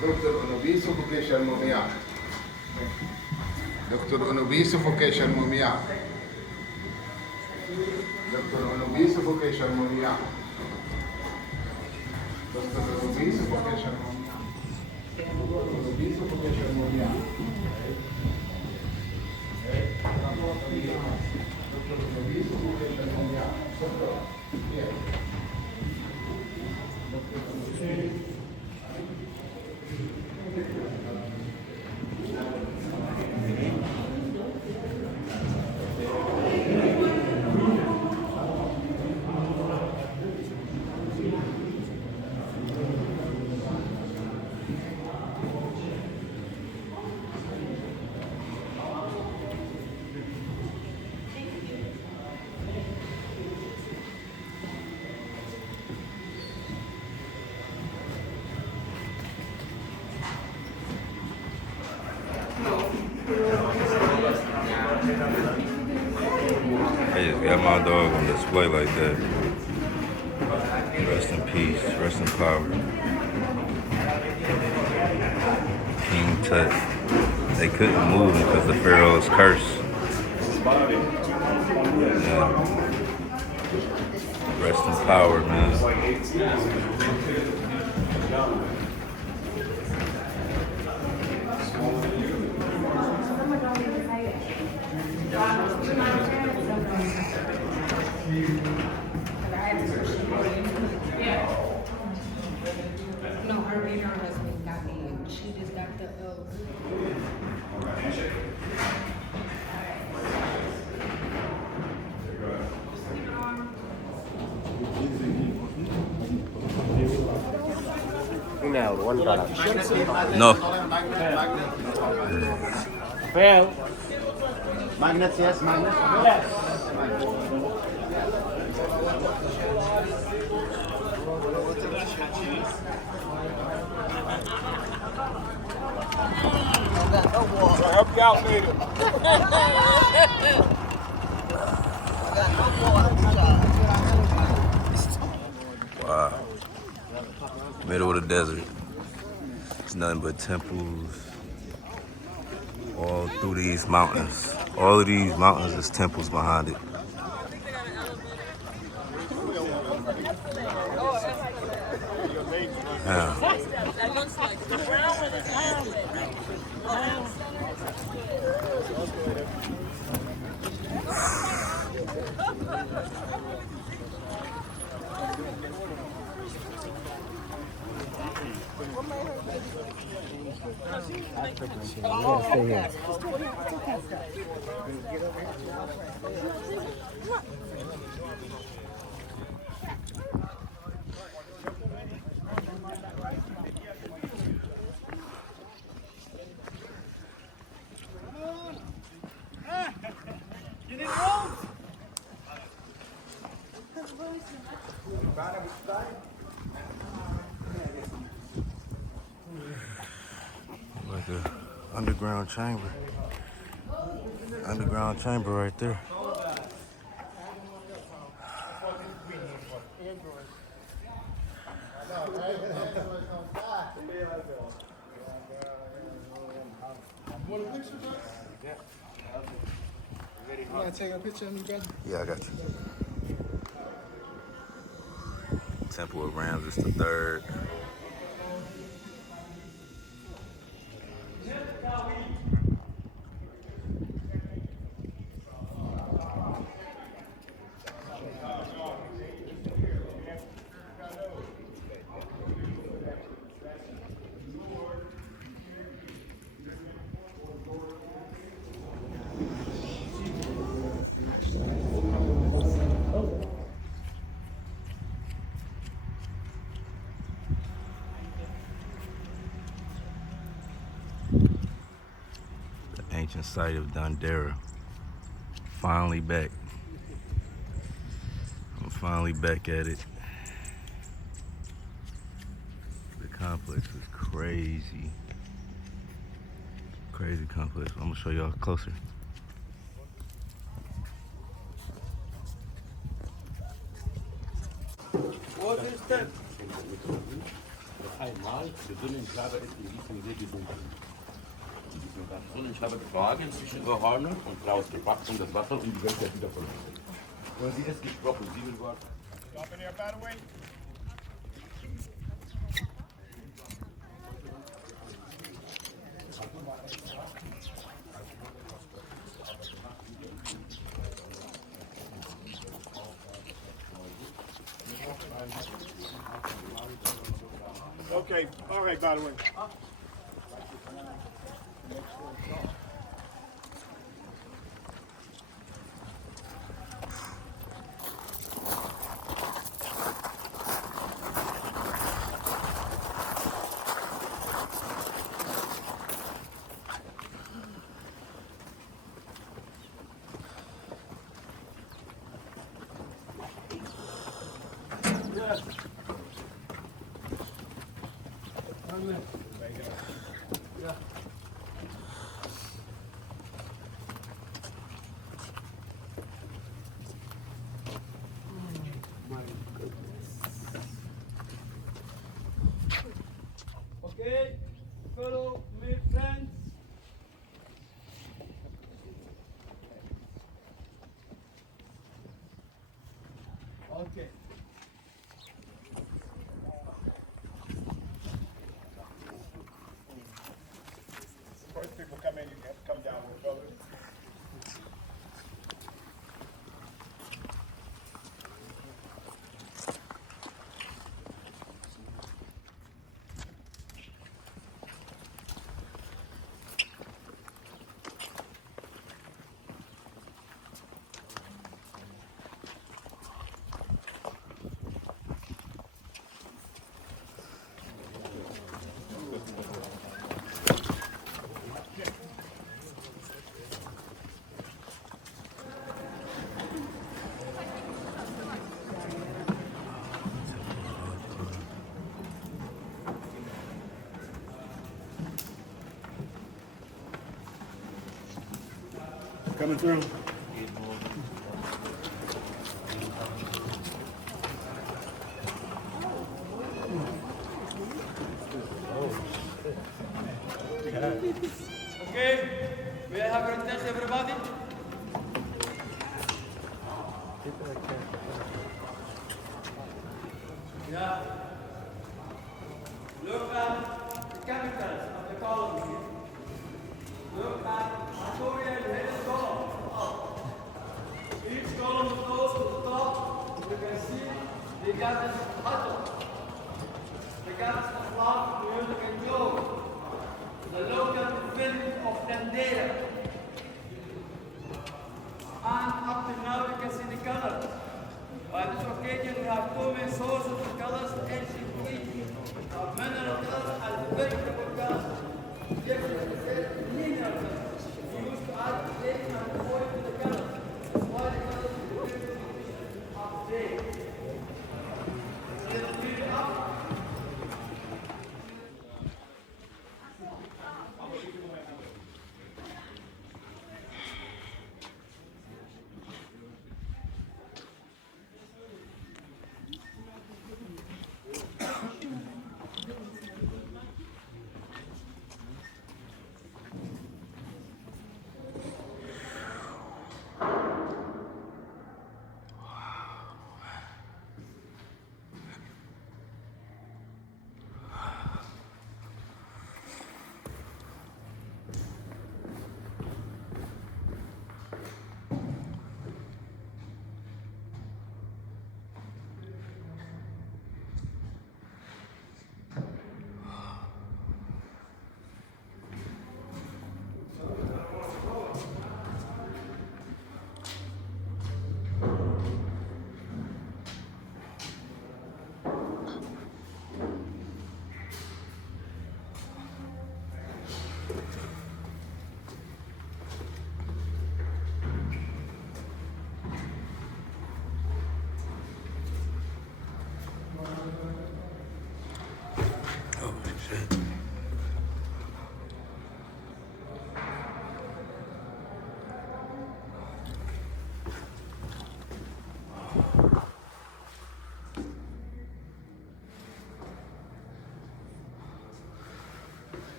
Dr. Onobi suffocation mumia. Dr. Onobi suffocation mumia. Dr. Onobi suffocation mumia. Onobi suffocation mumia. Dr. Onobi suffocation mumia. Yeah. I just got my dog on display like that. Rest in peace, rest in power. King Tut. They couldn't move him because the Pharaoh's curse. Yeah. Rest in power, man. No, her and her husband got in. She just got the One product. No. Fail. Magnets, yes, magnets. Yes. I'll help you out later. Wow. Middle of the desert. It's nothing but temples all through these mountains. All of these mountains is temples behind it. Yeah. Like a underground chamber. Underground chamber right there. You want to take a picture of me, brother? Yeah, I got you. Temple of Ramses III. Ancient site of Dandera. Finally back. I'm finally back at it. The complex is crazy. Crazy complex. I'm gonna show y'all closer. What is that? Einmal, der Sonnenschreiber ist in diesem See gesunken. Der Sonnenschreiber getragen zwischen ihre Hörner und rausgepackt und das Wasser und die Welt wieder verlassen. Und sie ist gesprochen, sie will Gott. Stop in there, by the way. Okay, all right, by the way. Okay, follow me, friends. Okay. First people come in, you have to come down with brother. Coming through. Okay, may I have your attention, everybody? Yeah. Look at the capitals of the column here. Look at Artorial headed column. Each column goes to the top. You can see they got this huddle. They got the flag, music and glow. The Dandera. And up to now you can see the colors. By this occasion we have two main sources of colors, ancient Greek, mineral colors and vegetable colors. Different mineral colors. We used to add clay and oil to the colors. That's why the colors are very up to date. See the period up?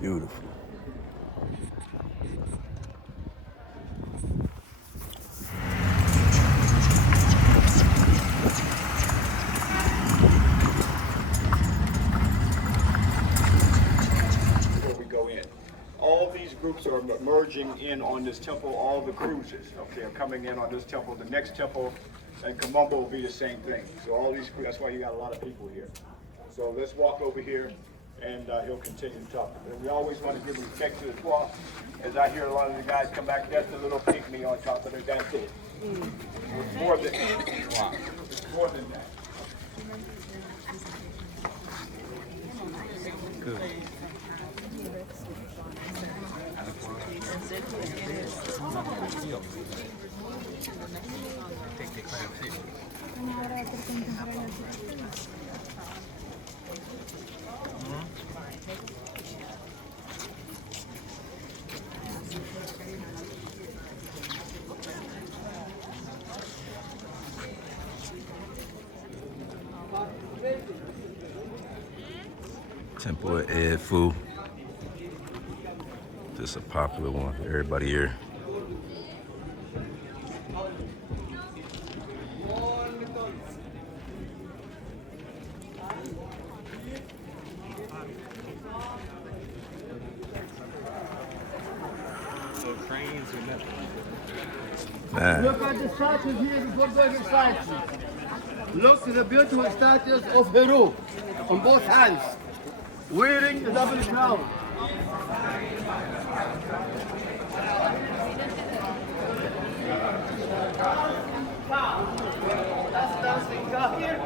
Beautiful. Before we go in, all these groups are merging in on this temple. All the cruises, okay, are coming in on this temple. The next temple and Kamumba will be the same thing. So all these, that's why you got a lot of people here. So let's walk over here, and he'll continue to talk. And we always want to give respect to the 12. As I hear a lot of the guys come back, that's a little pygmy on top of it. That's it. It's more than that. It's more than that. Good. Temple of Edfu. Just a popular one for everybody here. Man. Look at the statues here before going inside. Look at the beautiful statues of Heru on both hands, wearing the double crown. That's dancing cow here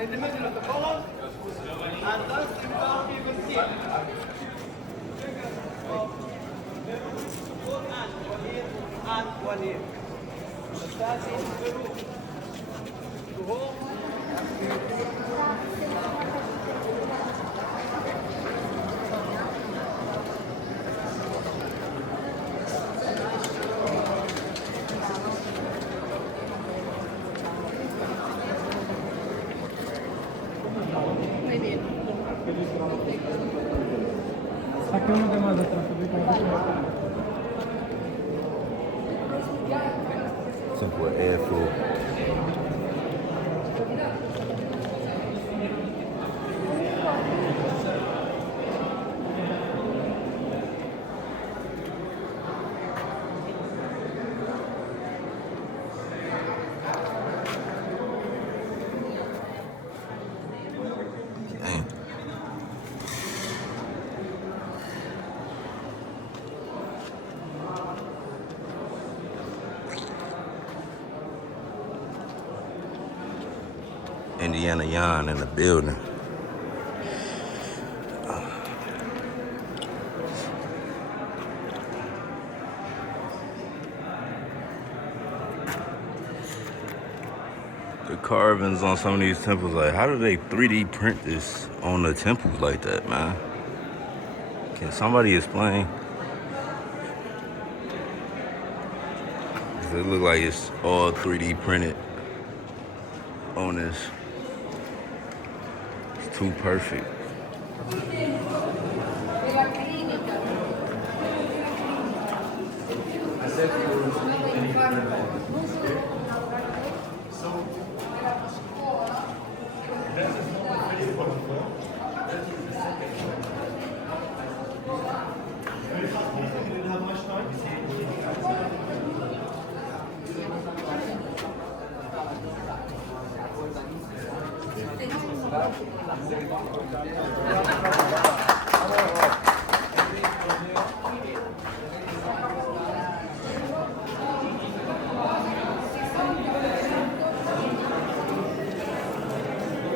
in the middle of the column, and that's the cow you can see. Simple air full. Dang. Indiana Yon in the building. The carvings on some of these temples, like, how do they 3D print this on the temples like that, man? Can somebody explain? 'Cause it look like it's all 3D printed on this. It's too perfect.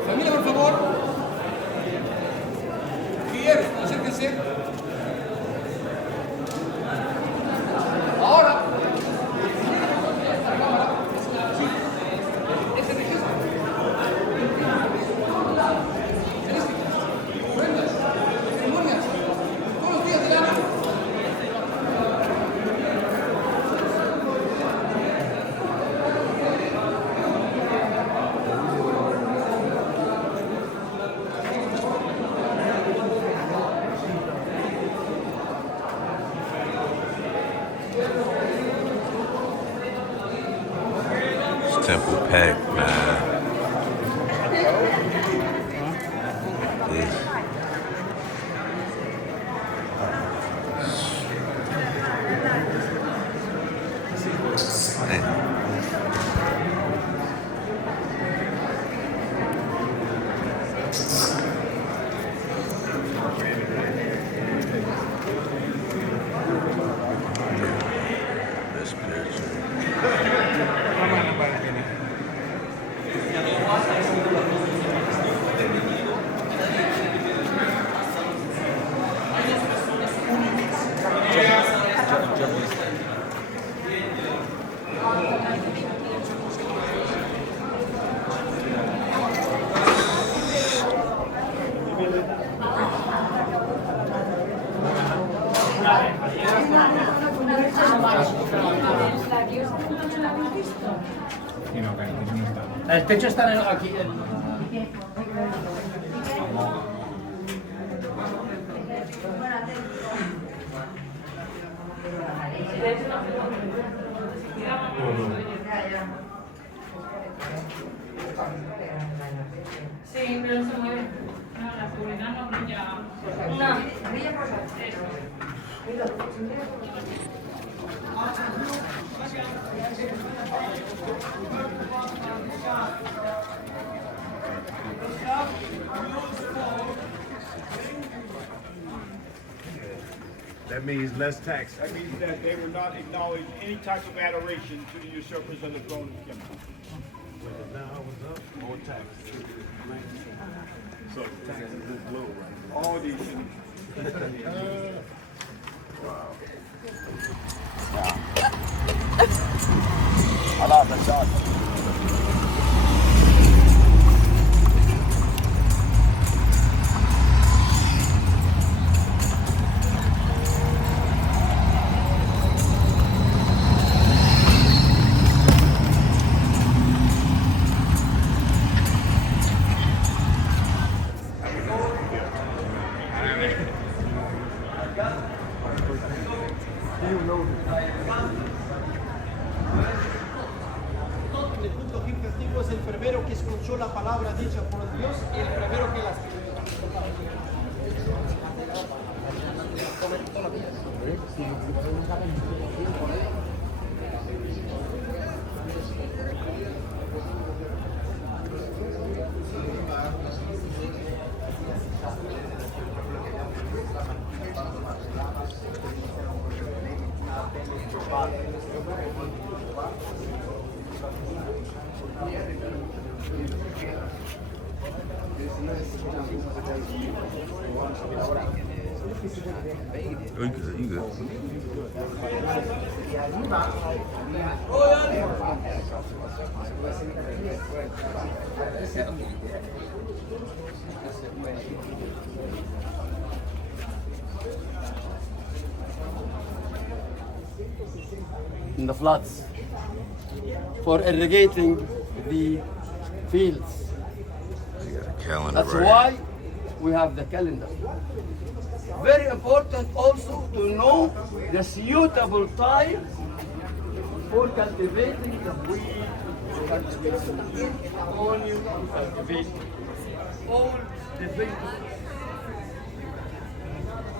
Familia, por favor. Guillermo, acérquense. Ahora. Ese registro. Ofrendas, ceremonias, todos los días del año. This temple packed, man. This. Man. This picture. El techo está aquí. Sí, pero se mueve. No, la seguridad no brilla. No, brilla por la. That means less tax. That means that they will not acknowledge any type of adoration to the usurpers on the throne of Kemet. More tax. So taxes is low, right? All these things. Wow. Yeah. En el mundo egipcio antiguo es el primero que escuchó la palabra dicha por Dios y el primero que la escribió. Oh, you good, you good. In the floods for irrigating the fields. Calendar That's right why we have the calendar. Very important also to know the suitable time for cultivating the wheat, cultivating onion, cultivating all the vegetables.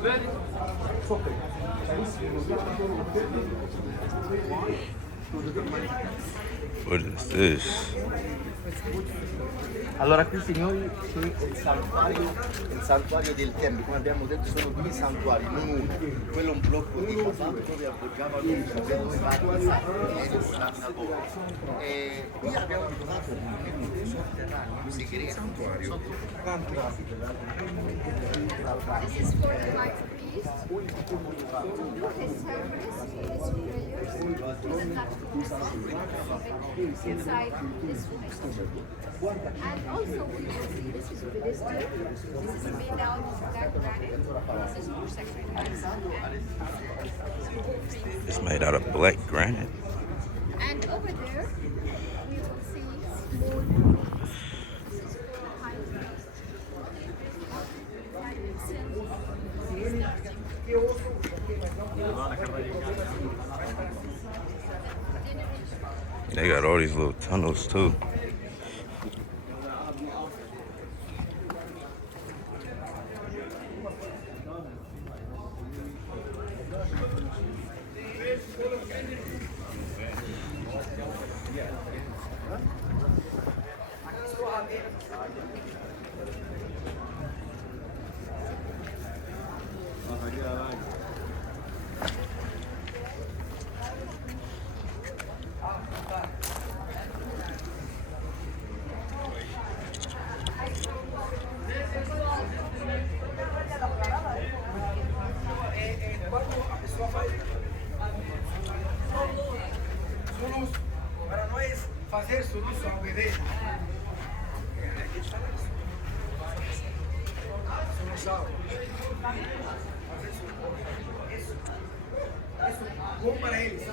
Very What is this? Allora qui signori c'è il santuario del tempio, come abbiamo detto sono due santuari, non uno, quello è un blocco di basalto dove appoggiavano i due vari sacri e qui abbiamo trovato un sotterraneo, un segreto santuario. This is for the light priest. His service, his prayers, is not inside this place. And also we will see this is Buddhist. This is made out of black granite. This is for sacred. It's made out of black granite. And over there we will see small. This is for high priest. They got all these little tunnels too. Para nós fazer soluço ao bebê. Solução. Isso bom para eles.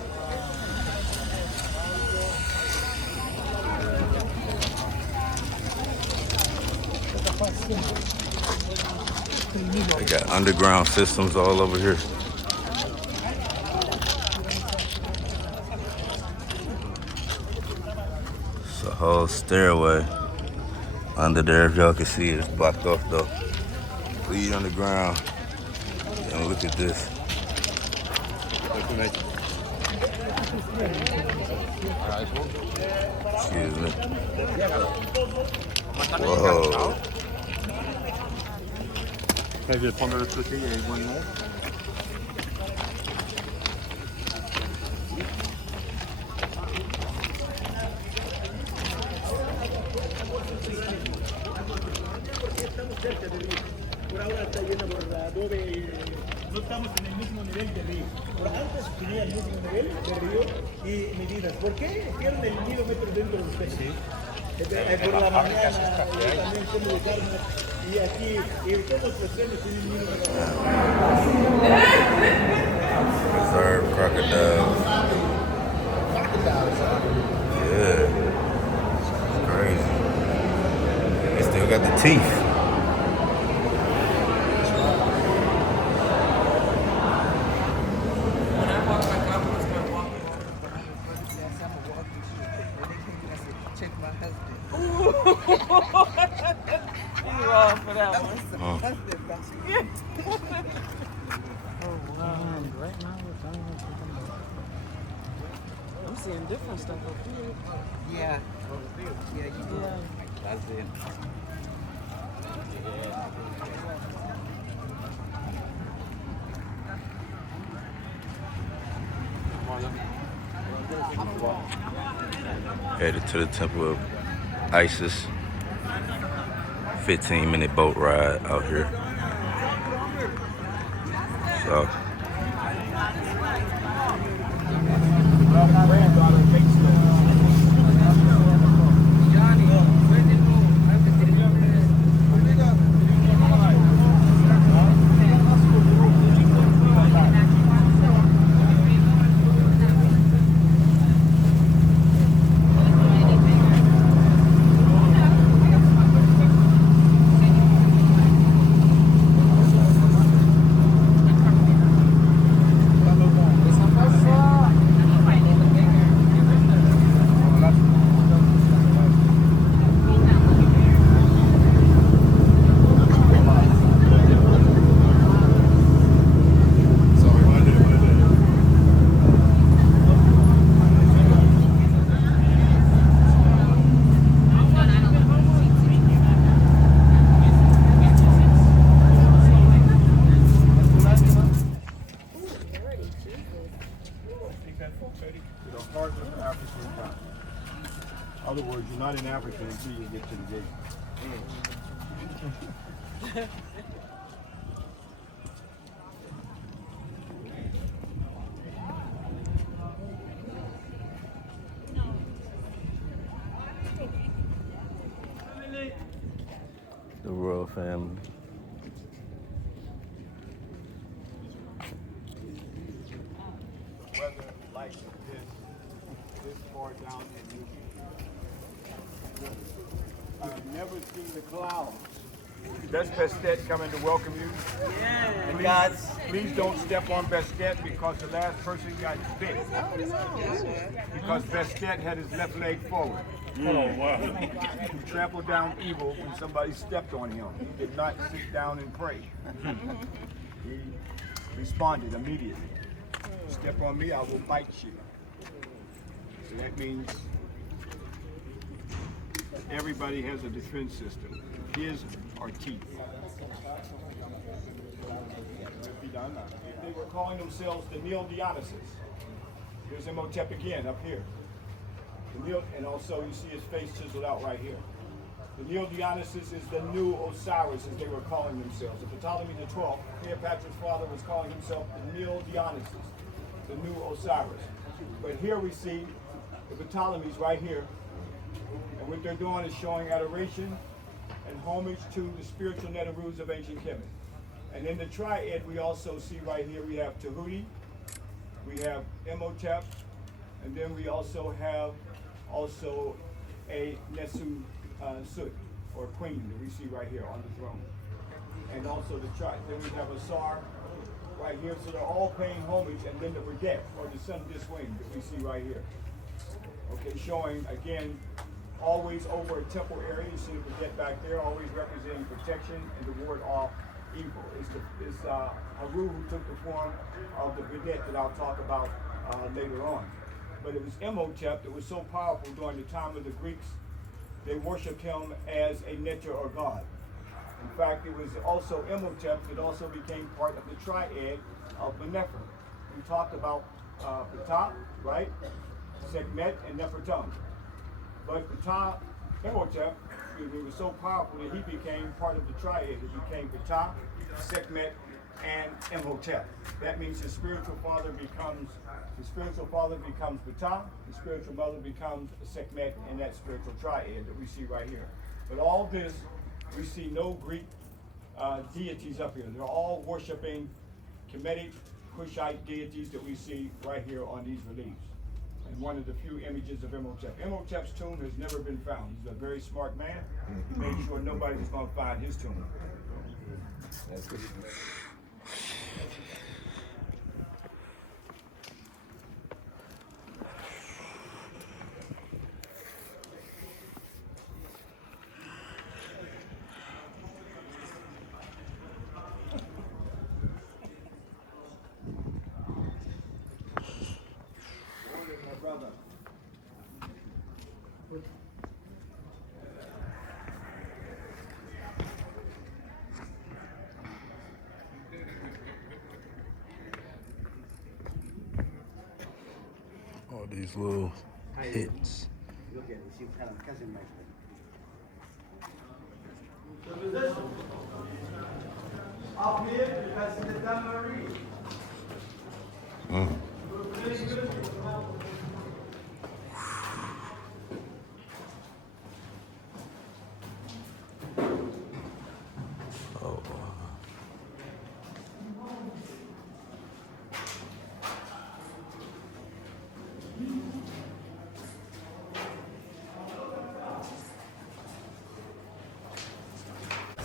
They got underground systems all over here. It's a whole stairway under there. If y'all can see it, it's blocked off though. Lead underground. And look at this. Excuse me. Whoa. Je vais prendre de l'autre côté, il y a moins de monde. Por ahora está lleno. bueno, por adobe no estamos en el mismo nivel de río. Pero antes tenía el mismo nivel de río y medidas. ¿Por qué pierden el kilómetro dentro de ustedes? Por la mañana, también como de carne, y aquí, y todos los trenes tienen milímetros. Preserved crocodiles. Yeah. It's crazy. They still got the teeth. When I walk back out, I start walking. Check my husband. You're wrong for that one. Oh, wow. Right now, I'm seeing different stuff up here. Yeah. Yeah, you do. Yeah. That's it. Headed to the temple of Isis. 15-minute boat ride out here. So In other words, you're not in Africa until you get to the gate. the royal family. Weather like this far down in Nubia. I've never seen the clouds. That's Bestet coming to welcome you. Yeah. Please don't step on Bestet because the last person got bit. Because Bestet had his left leg forward. Oh, wow. He trampled down evil when somebody stepped on him. He did not sit down and pray. He responded immediately. Step on me, I will bite you. So that means everybody has a defense system. His are teeth. They were calling themselves the Neo Dionysus. Here's Imhotep again up here. The Neo, and also you see his face chiseled out right here. The Neo Dionysus is the new Osiris, as they were calling themselves. The Ptolemy XII, Cleopatra's father, was calling himself the Neo Dionysus, the new Osiris. But here we see the Ptolemies right here. And what they're doing is showing adoration and homage to the spiritual Neterus of ancient Kemet. And in the triad, we also see right here, we have Tahuti, we have Imhotep, and then we also have a Nesu Sut, or queen, that we see right here on the throne. And also the triad. Then we have Asar right here, so they're all paying homage, and then the Redet, or the sun diswing, that we see right here. Okay, showing again, always over a temple area. You see the Redet back there, always representing protection and to ward off evil. It's Haru who took the form of the Redet that I'll talk about later on. But it was Imhotep that was so powerful during the time of the Greeks. They worshipped him as a Neter or god. In fact, it was also Imhotep that also became part of the triad of MEMECOINS. We talked about Ptah, right? Sekhmet and Nefertum. But Ptah, Imhotep, was so powerful that he became part of the triad. It became Ptah, Sekhmet, and Imhotep. That means the spiritual father becomes Ptah, the spiritual mother becomes Sekhmet in that spiritual triad that we see right here. But all this, we see no Greek deities up here. They're all worshiping Kemetic, Kushite deities that we see right here on these reliefs. And one of the few images of Imhotep. Imhotep's tomb has never been found. He's a very smart man. He made sure nobody was going to find his tomb. That's good. All these little hits. Look at it, see how cousin makes it. Up here, you can see the tambourine.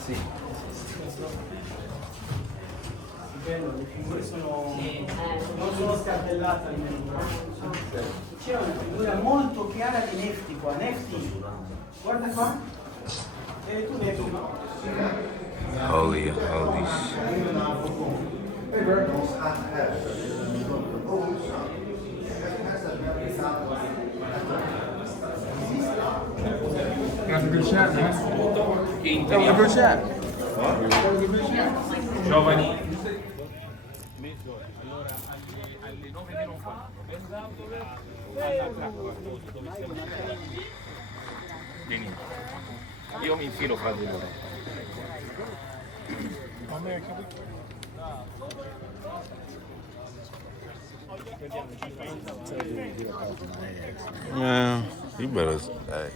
Sì. Bello, le figure non sono scartellate almeno. C'è una figura molto chiara di Nefti qua, Nefti. Guarda qua. E tu Nefti, no? Holy shit. Giovani. Alle 9 meno un quarto. Vieni. Io mi infilo fra di loro. Man, you better. Hey.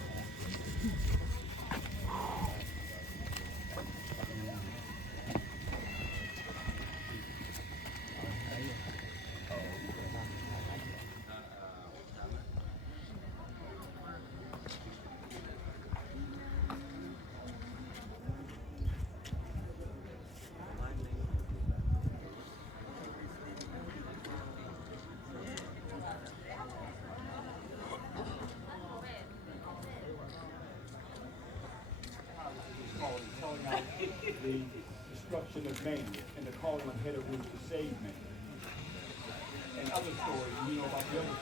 The destruction of man and the calling of Hedaru to save man. And other stories, you know about the other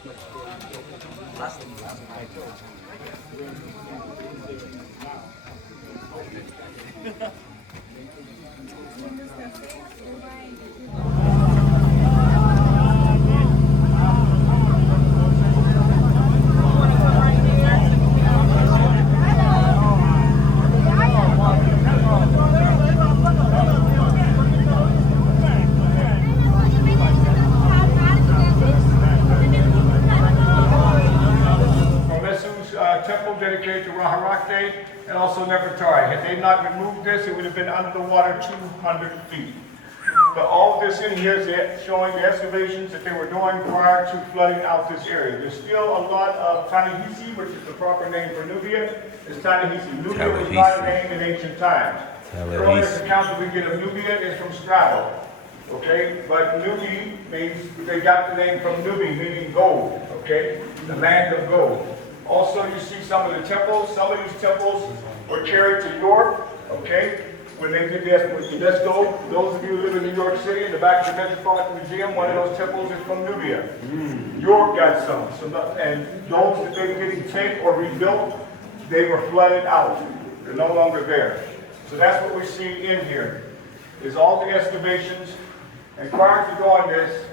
temple dedicated to Raharakte and also Nefertari. Had they not removed this, it would have been under the water 200 feet. But all this in here is showing the excavations that they were doing prior to flooding out this area. There's still a lot of Ta-Nehisi, which is the proper name for Nubia. It's Ta-Nehisi. Nubia was not a name in ancient times. The earliest account that we get of Nubia is from Strabo. Okay, but Nubi means they got the name from Nubi, meaning gold. Okay, the land of gold. Also, you see some of the temples. Some of these temples were carried to York, okay? When they did this with UNESCO, those of you who live in New York City, in the back of the Metropolitan Museum, one of those temples is from Nubia. York got some, and those that they didn't take or rebuilt, they were flooded out. They're no longer there. So that's what we see in here, is all the excavations. And prior to doing this,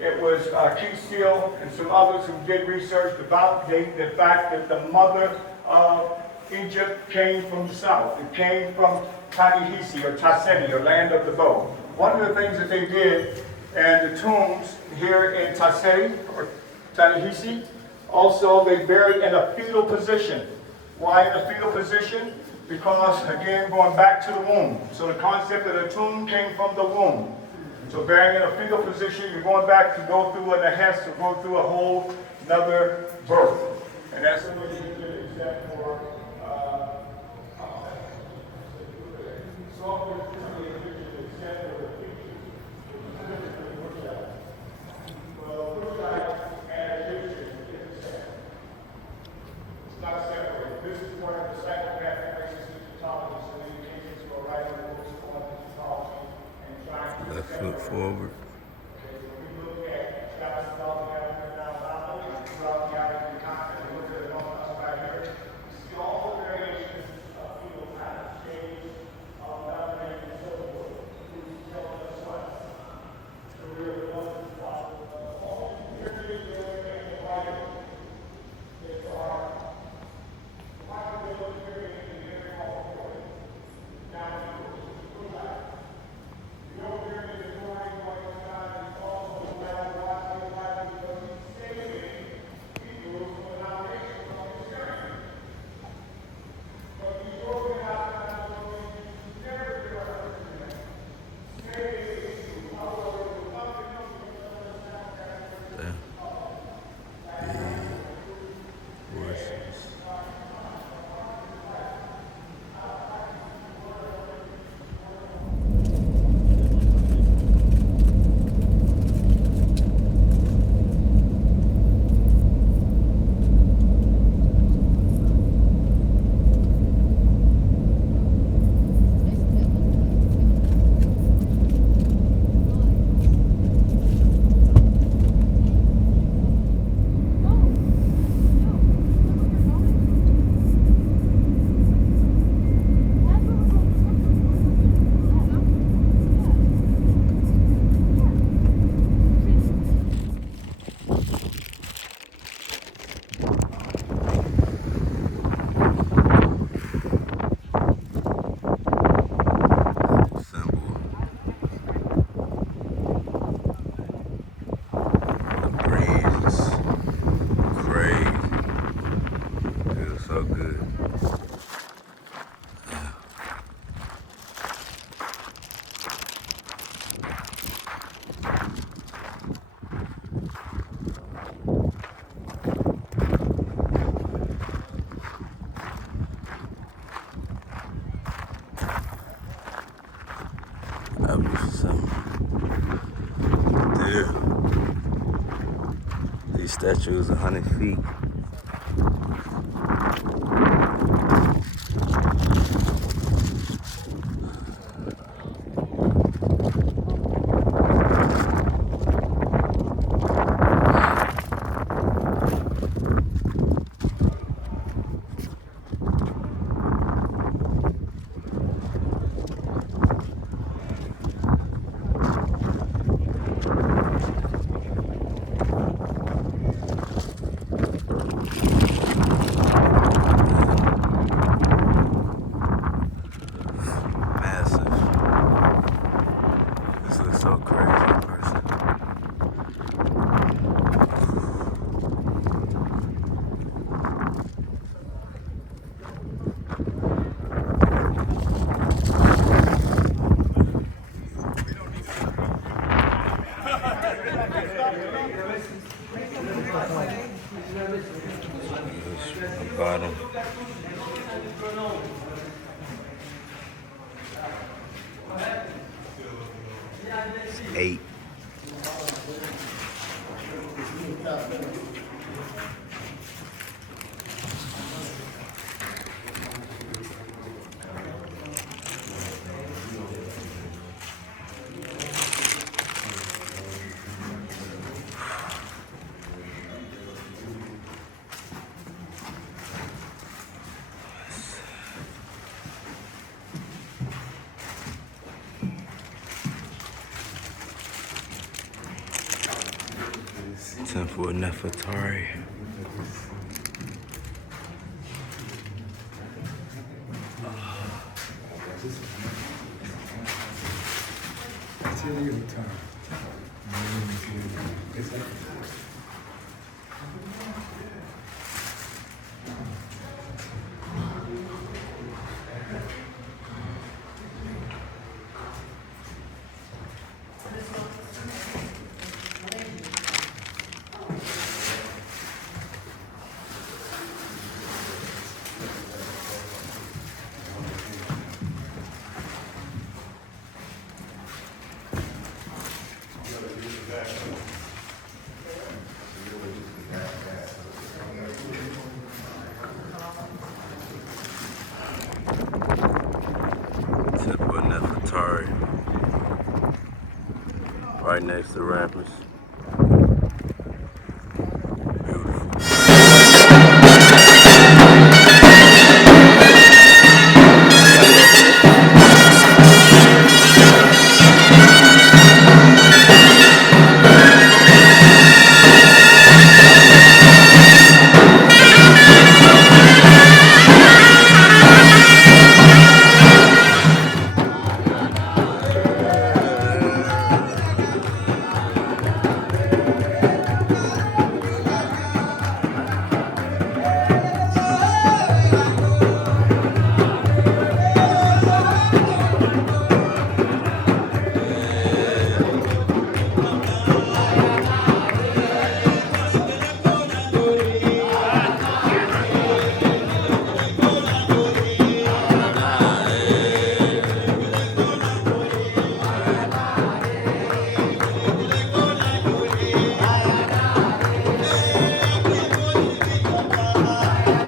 it was Keith Steele and some others who did research about the fact that the mother of Egypt came from the south. It came from Ta-Nehisi or Ta-Seti, or land of the bow. One of the things that they did in the tombs here in Ta-Seti or Ta-Nehisi, also they buried in a fetal position. Why in a fetal position? Because, again, going back to the womb. So the concept of the tomb came from the womb. So burying in a fetal position, you're going back to go through a nehest, to go through a whole another birth. And that's what you can accept for left foot forward. These statues 100 feet. Bottom. 8. Temple of Nefertari. Right next to Rapids.